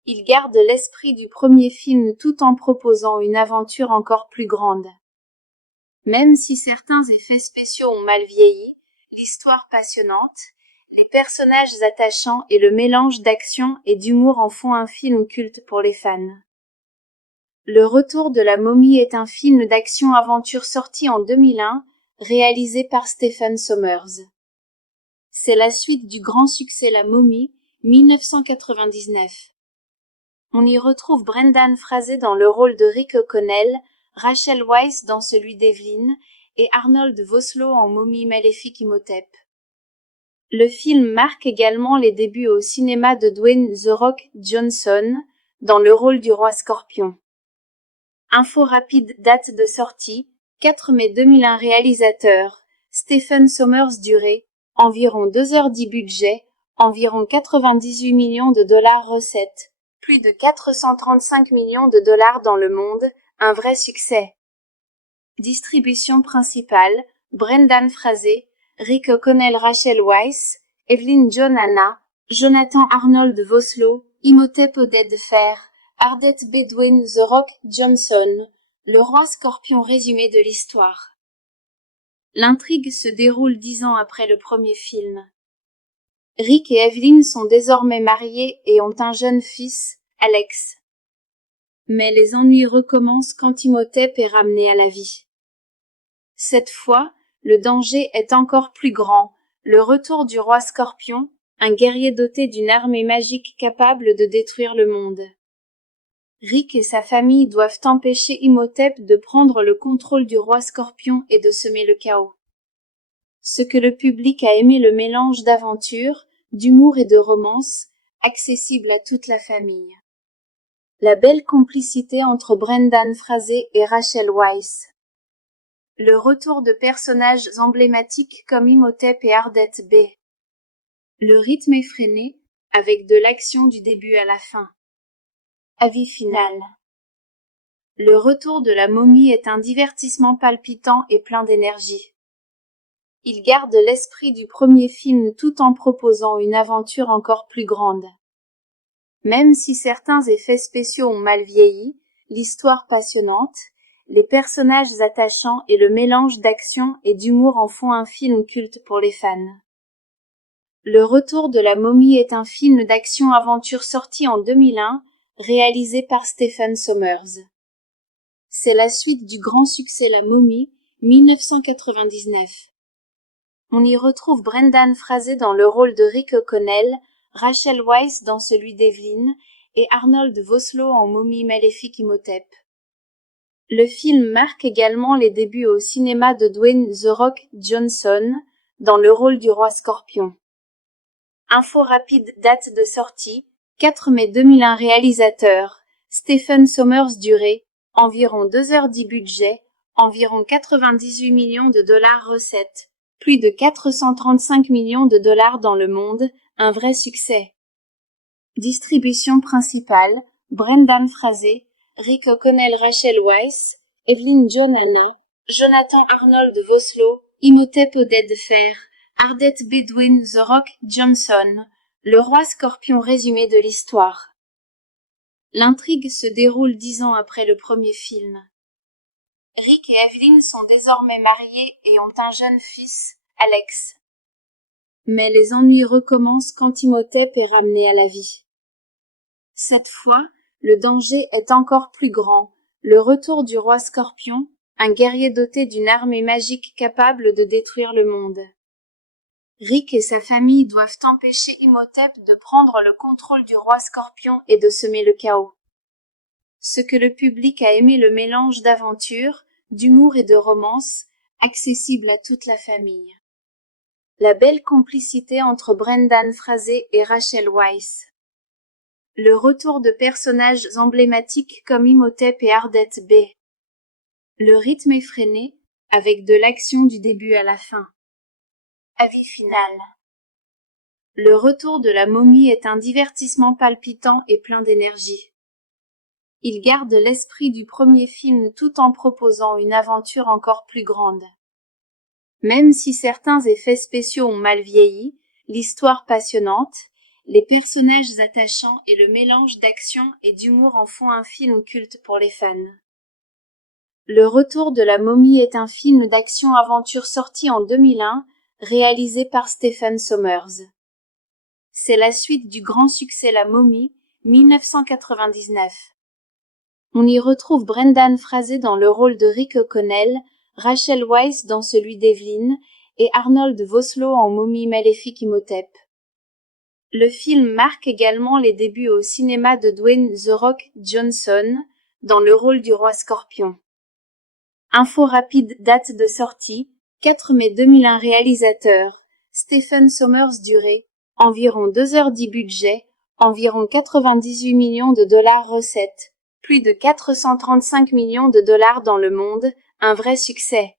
Il garde l'esprit du premier film tout en proposant une aventure encore plus grande. Même si certains effets spéciaux ont mal vieilli, l'histoire passionnante, les personnages attachants et le mélange d'action et d'humour en font un film culte pour les fans. Le retour de la momie est un film d'action-aventure sorti en 2001, réalisé par Stephen Sommers. C'est la suite du grand succès La Momie, 1999. On y retrouve Brendan Fraser dans le rôle de Rick O'Connell, Rachel Weisz dans celui d'Evelyn, et Arnold Vosloo en momie maléfique Imhotep. Le film marque également les débuts au cinéma de Dwayne The Rock Johnson, dans le rôle du roi scorpion. Info rapide, date de sortie, 4 mai 2001. Réalisateur, Stephen Sommers. Durée, environ 2h10. Budget, environ 98 millions de dollars. Recettes, plus de 435 millions de dollars dans le monde, un vrai succès. Distribution principale, Brendan Fraser, Rick O'Connell, Rachel Weisz, Evelyn Anna, Jonathan Arnold Vosloo, Imhotep Odette de Fer, Ardette Bedouin The Rock Johnson, le roi scorpion résumé de l'histoire. L'intrigue se déroule 10 ans après le premier film. Rick et Evelyn sont désormais mariés et ont un jeune fils, Alex. Mais les ennuis recommencent quand Imhotep est ramené à la vie. Cette fois, le danger est encore plus grand, le retour du roi scorpion, un guerrier doté d'une armée magique capable de détruire le monde. Rick et sa famille doivent empêcher Imhotep de prendre le contrôle du roi scorpion et de semer le chaos. Ce que le public a aimé le mélange d'aventure, d'humour et de romance, accessible à toute la famille. La belle complicité entre Brendan Fraser et Rachel Weisz. Le retour de personnages emblématiques comme Imhotep et Ardette B. Le rythme effréné, avec de l'action du début à la fin. Avis final. Le retour de la momie est un divertissement palpitant et plein d'énergie. Il garde l'esprit du premier film tout en proposant une aventure encore plus grande. Même si certains effets spéciaux ont mal vieilli, l'histoire passionnante, les personnages attachants et le mélange d'action et d'humour en font un film culte pour les fans. Le retour de la momie est un film d'action-aventure sorti en 2001, réalisé par Stephen Sommers. C'est la suite du grand succès La Momie, 1999. On y retrouve Brendan Fraser dans le rôle de Rick O'Connell, Rachel Weisz dans celui d'Evelyn, et Arnold Vosloo en momie maléfique Imhotep. Le film marque également les débuts au cinéma de Dwayne The Rock Johnson, dans le rôle du roi scorpion. Info rapide, date de sortie, 4 mai 2001. Réalisateur, Stephen Sommers. Durée, environ 2h10. Budget, environ 98 millions de dollars. Recettes, plus de 435 millions de dollars dans le monde, un vrai succès. Distribution principale, Brendan Fraser, Rick O'Connell, Rachel Weisz, Evelyn Anna, Jonathan Arnold Vosloo, Imhotep Odette de Fer, Ardette Bedouin The Rock Johnson, le roi scorpion résumé de l'histoire. L'intrigue se déroule 10 ans après le premier film. Rick et Evelyn sont désormais mariés et ont un jeune fils, Alex. Mais les ennuis recommencent quand Imhotep est ramené à la vie. Cette fois, le danger est encore plus grand. Le retour du roi Scorpion, un guerrier doté d'une armée magique capable de détruire le monde. Rick et sa famille doivent empêcher Imhotep de prendre le contrôle du roi Scorpion et de semer le chaos. Ce que le public a aimé, le mélange d'aventure, d'humour et de romance, accessible à toute la famille. La belle complicité entre Brendan Fraser et Rachel Weisz. Le retour de personnages emblématiques comme Imhotep et Ardette B. Le rythme effréné, avec de l'action du début à la fin. Avis final. Le retour de la momie est un divertissement palpitant et plein d'énergie. Il garde l'esprit du premier film tout en proposant une aventure encore plus grande. Même si certains effets spéciaux ont mal vieilli, l'histoire passionnante, les personnages attachants et le mélange d'action et d'humour en font un film culte pour les fans. Le retour de la momie est un film d'action-aventure sorti en 2001, réalisé par Stephen Sommers. C'est la suite du grand succès La Momie, 1999. On y retrouve Brendan Fraser dans le rôle de Rick O'Connell, Rachel Weisz dans celui d'Evelyn, et Arnold Vosloo en momie maléfique Imhotep. Le film marque également les débuts au cinéma de Dwayne The Rock Johnson, dans le rôle du roi Scorpion. Info rapide, date de sortie, 4 mai 2001. Réalisateur, Stephen Sommers. Durée, environ 2h10. Budget, environ 98 millions de dollars. Recettes, plus de 435 millions de dollars dans le monde, un vrai succès.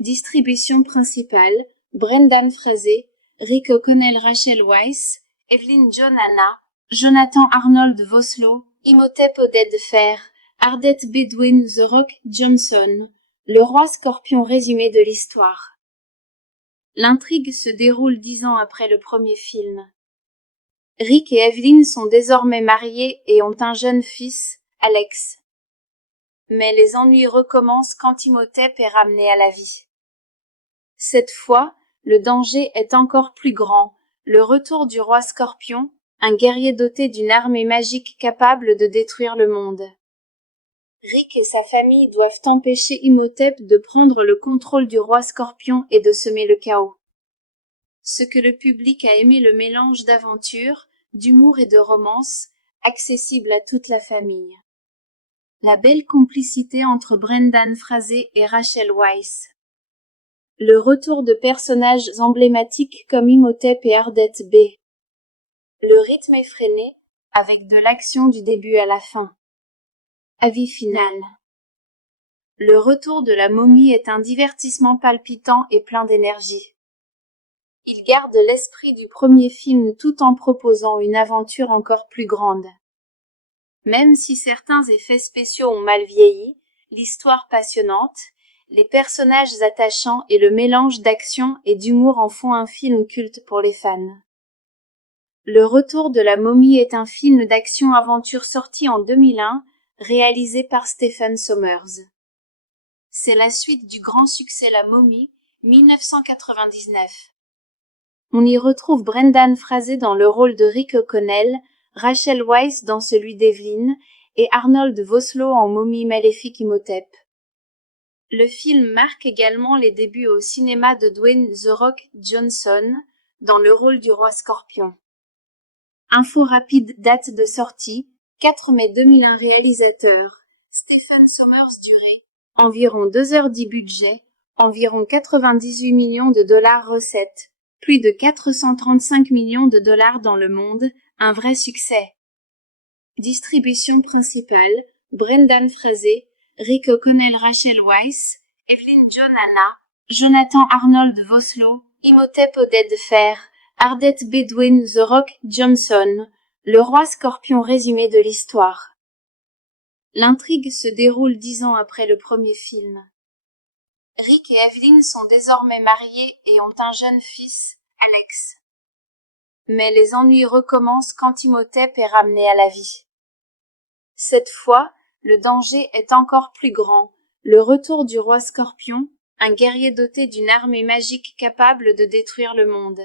Distribution principale, Brendan Fraser, Rick O'Connell, Rachel Weisz, Evelyn Johanna, Jonathan Arnold Vosloo, Imhotep Oded Fer, Ardette B. Dwayne The Rock Johnson, le roi Scorpion. Résumé de l'histoire. L'intrigue se déroule 10 ans après le premier film. Rick et Evelyn sont désormais mariés et ont un jeune fils, Alex. Mais les ennuis recommencent quand Imhotep est ramené à la vie. Cette fois, le danger est encore plus grand. Le retour du roi Scorpion, un guerrier doté d'une armée magique capable de détruire le monde. Rick et sa famille doivent empêcher Imhotep de prendre le contrôle du roi Scorpion et de semer le chaos. Ce que le public a aimé, le mélange d'aventure, d'humour et de romance, accessible à toute la famille. La belle complicité entre Brendan Fraser et Rachel Weisz. Le retour de personnages emblématiques comme Imhotep et Ardette B. Le rythme effréné, avec de l'action du début à la fin. Avis final. Le retour de la momie est un divertissement palpitant et plein d'énergie. Il garde l'esprit du premier film tout en proposant une aventure encore plus grande. Même si certains effets spéciaux ont mal vieilli, l'histoire passionnante, les personnages attachants et le mélange d'action et d'humour en font un film culte pour les fans. Le retour de la momie est un film d'action-aventure sorti en 2001, réalisé par Stephen Sommers. C'est la suite du grand succès La Momie, 1999. On y retrouve Brendan Fraser dans le rôle de Rick O'Connell, Rachel Weisz dans celui d'Evelyn, et Arnold Vosloo en momie maléfique Imhotep. Le film marque également les débuts au cinéma de Dwayne The Rock Johnson, dans le rôle du roi Scorpion. Info rapide, date de sortie, 4 mai 2001. Réalisateur, Stephen Sommers. Durée, environ 2h10. Budget, environ 98 millions de dollars. Recettes, plus de 435 millions de dollars dans le monde, un vrai succès. Distribution principale, Brendan Fraser, Rick O'Connell, Rachel Weisz, Evelyn Johanna, Jonathan Arnold Vosloo, Imhotep Oded Fer, Ardette B. Dwayne The Rock Johnson, le roi Scorpion. Résumé de l'histoire. L'intrigue se déroule 10 ans après le premier film. Rick et Evelyn sont désormais mariés et ont un jeune fils, Alex. Mais les ennuis recommencent quand Imhotep est ramené à la vie. Cette fois, le danger est encore plus grand. Le retour du roi Scorpion, un guerrier doté d'une armée magique capable de détruire le monde.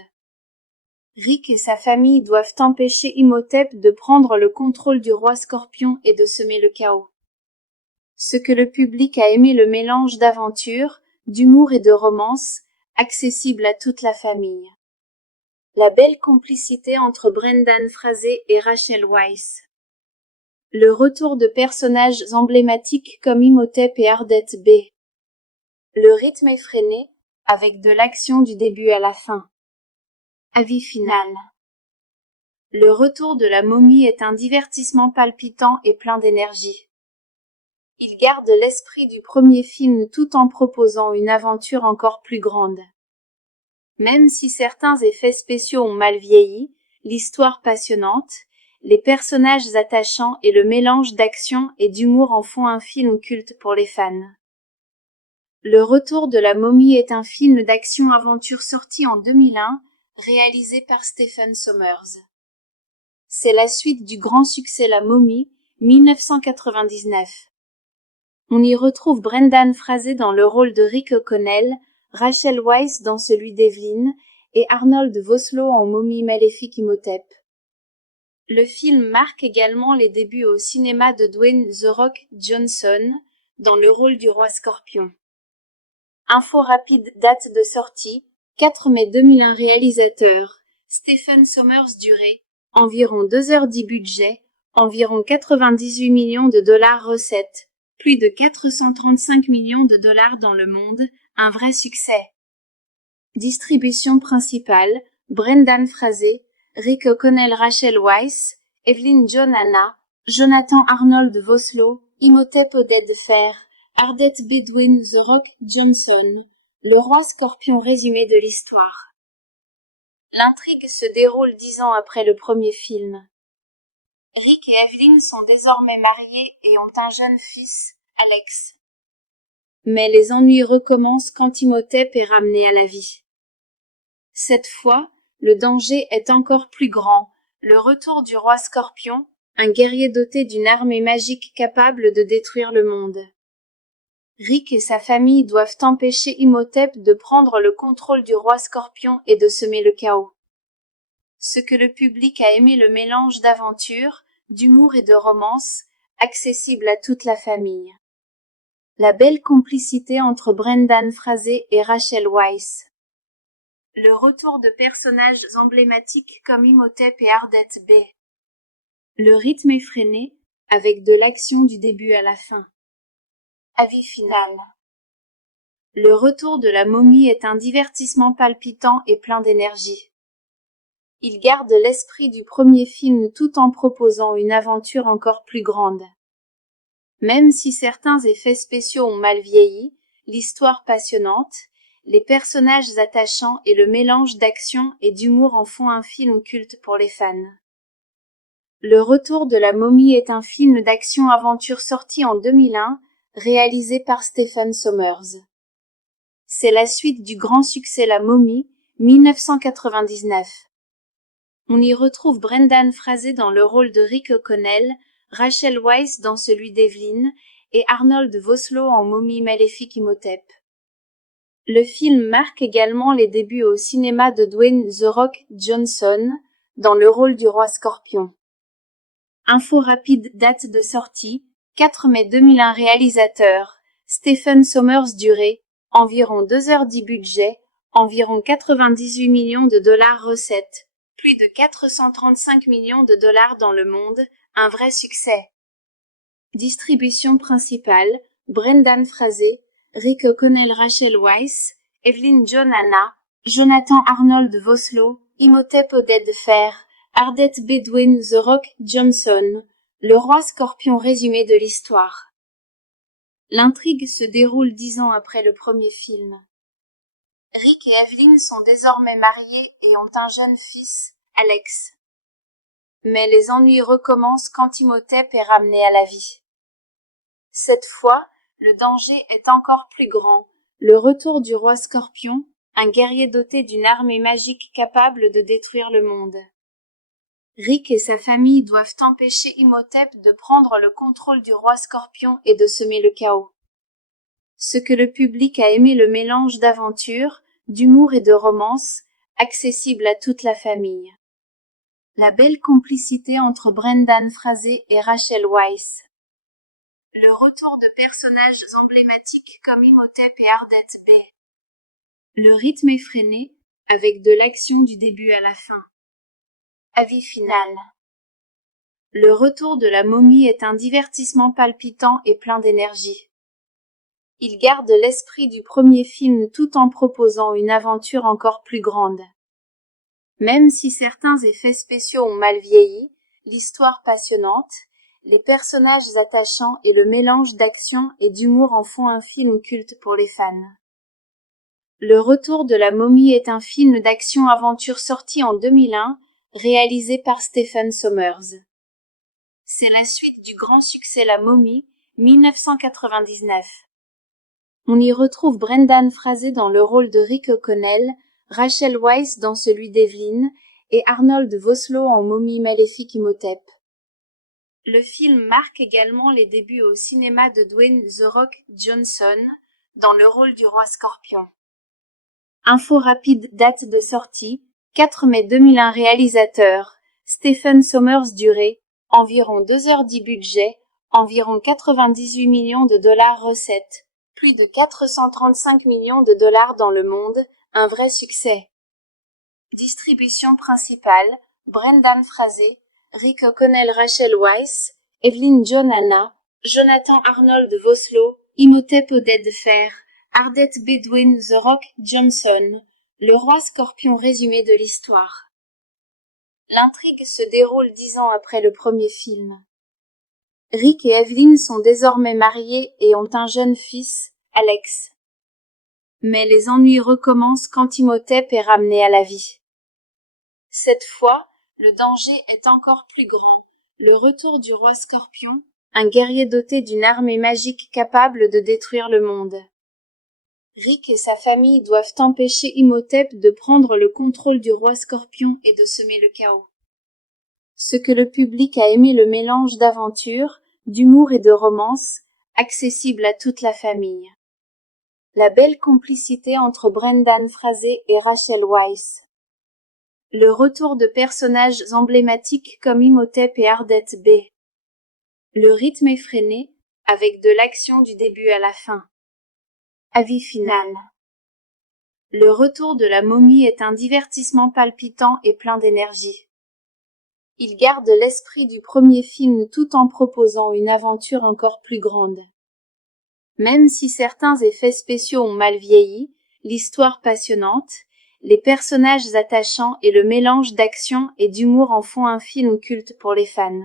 Rick et sa famille doivent empêcher Imhotep de prendre le contrôle du roi Scorpion et de semer le chaos. Ce que le public a aimé, le mélange d'aventure, d'humour et de romance, accessible à toute la famille. La belle complicité entre Brendan Fraser et Rachel Weisz. Le retour de personnages emblématiques comme Imhotep et Ardette B. Le rythme effréné, avec de l'action du début à la fin. Avis final. Le retour de la momie est un divertissement palpitant et plein d'énergie. Il garde l'esprit du premier film tout en proposant une aventure encore plus grande. Même si certains effets spéciaux ont mal vieilli, l'histoire passionnante, les personnages attachants et le mélange d'action et d'humour en font un film culte pour les fans. Le retour de la momie est un film d'action-aventure sorti en 2001, réalisé par Stephen Sommers. C'est la suite du grand succès La Momie, 1999. On y retrouve Brendan Fraser dans le rôle de Rick O'Connell, Rachel Weisz dans celui d'Evelyn, et Arnold Vosloo en momie maléfique Imhotep. Le film marque également les débuts au cinéma de Dwayne The Rock Johnson, dans le rôle du roi Scorpion. Info rapide, date de sortie, 4 mai 2001. Réalisateur, Stephen Sommers. Durée, environ 2h10. Budget, environ 98 millions de dollars. Recettes, plus de 435 millions de dollars dans le monde, un vrai succès. Distribution principale, Brendan Fraser, Rick O'Connell, Rachel Weisz, Evelyn John Anna, Jonathan Arnold Vosloo, Imhotep Oded Fer, Ardette Bedouin, The Rock Johnson, le roi Scorpion. Résumé de l'histoire. L'intrigue se déroule 10 ans après le premier film. Rick et Evelyn sont désormais mariés et ont un jeune fils, Alex. Mais les ennuis recommencent quand Imhotep est ramené à la vie. Cette fois, le danger est encore plus grand, le retour du roi Scorpion, un guerrier doté d'une armée magique capable de détruire le monde. Rick et sa famille doivent empêcher Imhotep de prendre le contrôle du roi Scorpion et de semer le chaos. Ce que le public a aimé, le mélange d'aventure, d'humour et de romance, accessible à toute la famille. La belle complicité entre Brendan Fraser et Rachel Weisz. Le retour de personnages emblématiques comme Imhotep et Ardette B. Le rythme effréné, avec de l'action du début à la fin. Avis final. Le retour de la momie est un divertissement palpitant et plein d'énergie. Il garde l'esprit du premier film tout en proposant une aventure encore plus grande. Même si certains effets spéciaux ont mal vieilli, l'histoire passionnante, les personnages attachants et le mélange d'action et d'humour en font un film culte pour les fans. Le retour de la momie est un film d'action-aventure sorti en 2001, réalisé par Stephen Sommers. C'est la suite du grand succès La Momie, 1999. On y retrouve Brendan Fraser dans le rôle de Rick O'Connell, Rachel Weisz dans celui d'Evelyn, et Arnold Vosloo en momie maléfique Imhotep. Le film marque également les débuts au cinéma de Dwayne The Rock Johnson, dans le rôle du roi Scorpion. Info rapide, date de sortie, 4 mai 2001. Réalisateur, Stephen Sommers. Durée, environ 2h10. Budget, environ 98 millions de dollars. Recettes, plus de 435 millions de dollars dans le monde, un vrai succès. Distribution principale, Brendan Fraser, Rick O'Connell, Rachel Weisz, Evelyn John Anna, Jonathan Arnold Vosloo, Imhotep Oded Fer, Ardette Bedouin, The Rock Johnson, le roi Scorpion. Résumé de l'histoire. L'intrigue se déroule 10 ans après le premier film. Rick et Evelyn sont désormais mariés et ont un jeune fils, Alex. Mais les ennuis recommencent quand Imhotep est ramené à la vie. Cette fois, le danger est encore plus grand, le retour du roi Scorpion, un guerrier doté d'une armée magique capable de détruire le monde. Rick et sa famille doivent empêcher Imhotep de prendre le contrôle du roi Scorpion et de semer le chaos. Ce que le public a aimé, le mélange d'aventure, d'humour et de romance, accessible à toute la famille. La belle complicité entre Brendan Fraser et Rachel Weisz. Le retour de personnages emblématiques comme Imhotep et Ardette Bay. Le rythme effréné, avec de l'action du début à la fin. Avis final. Le retour de la momie est un divertissement palpitant et plein d'énergie. Il garde l'esprit du premier film tout en proposant une aventure encore plus grande. Même si certains effets spéciaux ont mal vieilli, l'histoire passionnante, les personnages attachants et le mélange d'action et d'humour en font un film culte pour les fans. Le retour de la momie est un film d'action-aventure sorti en 2001, réalisé par Stephen Sommers. C'est la suite du grand succès La Momie, 1999. On y retrouve Brendan Fraser dans le rôle de Rick O'Connell, Rachel Weisz dans celui d'Evelyn, et Arnold Vosloo en momie maléfique Imhotep. Le film marque également les débuts au cinéma de Dwayne The Rock Johnson, dans le rôle du roi Scorpion. Info rapide, date de sortie, 4 mai 2001. Réalisateur, Stephen Sommers. Durée, environ 2h10. Budget, environ 98 millions de dollars. Recettes, plus de 435 millions de dollars dans le monde, un vrai succès. Distribution principale, Brendan Fraser, Rick O'Connell, Rachel Weisz, Evelyn Johanna, Jonathan Arnold Vosloo, Imhotep Oded Fer, Ardette Bay, Dwayne The Rock Johnson, le roi Scorpion. Résumé de l'histoire. L'intrigue se déroule 10 ans après le premier film. Rick et Evelyn sont désormais mariés et ont un jeune fils, Alex. Mais les ennuis recommencent quand Imhotep est ramené à la vie. Cette fois, le danger est encore plus grand. Le retour du roi Scorpion, un guerrier doté d'une armée magique capable de détruire le monde. Rick et sa famille doivent empêcher Imhotep de prendre le contrôle du roi Scorpion et de semer le chaos. Ce que le public a aimé, le mélange d'aventure, d'humour et de romance, accessible à toute la famille. La belle complicité entre Brendan Fraser et Rachel Weisz. Le retour de personnages emblématiques comme Imhotep et Ardette Bay. Le rythme effréné, avec de l'action du début à la fin. Avis final. Le retour de la momie est un divertissement palpitant et plein d'énergie. Il garde l'esprit du premier film tout en proposant une aventure encore plus grande. Même si certains effets spéciaux ont mal vieilli, l'histoire passionnante, les personnages attachants et le mélange d'action et d'humour en font un film culte pour les fans.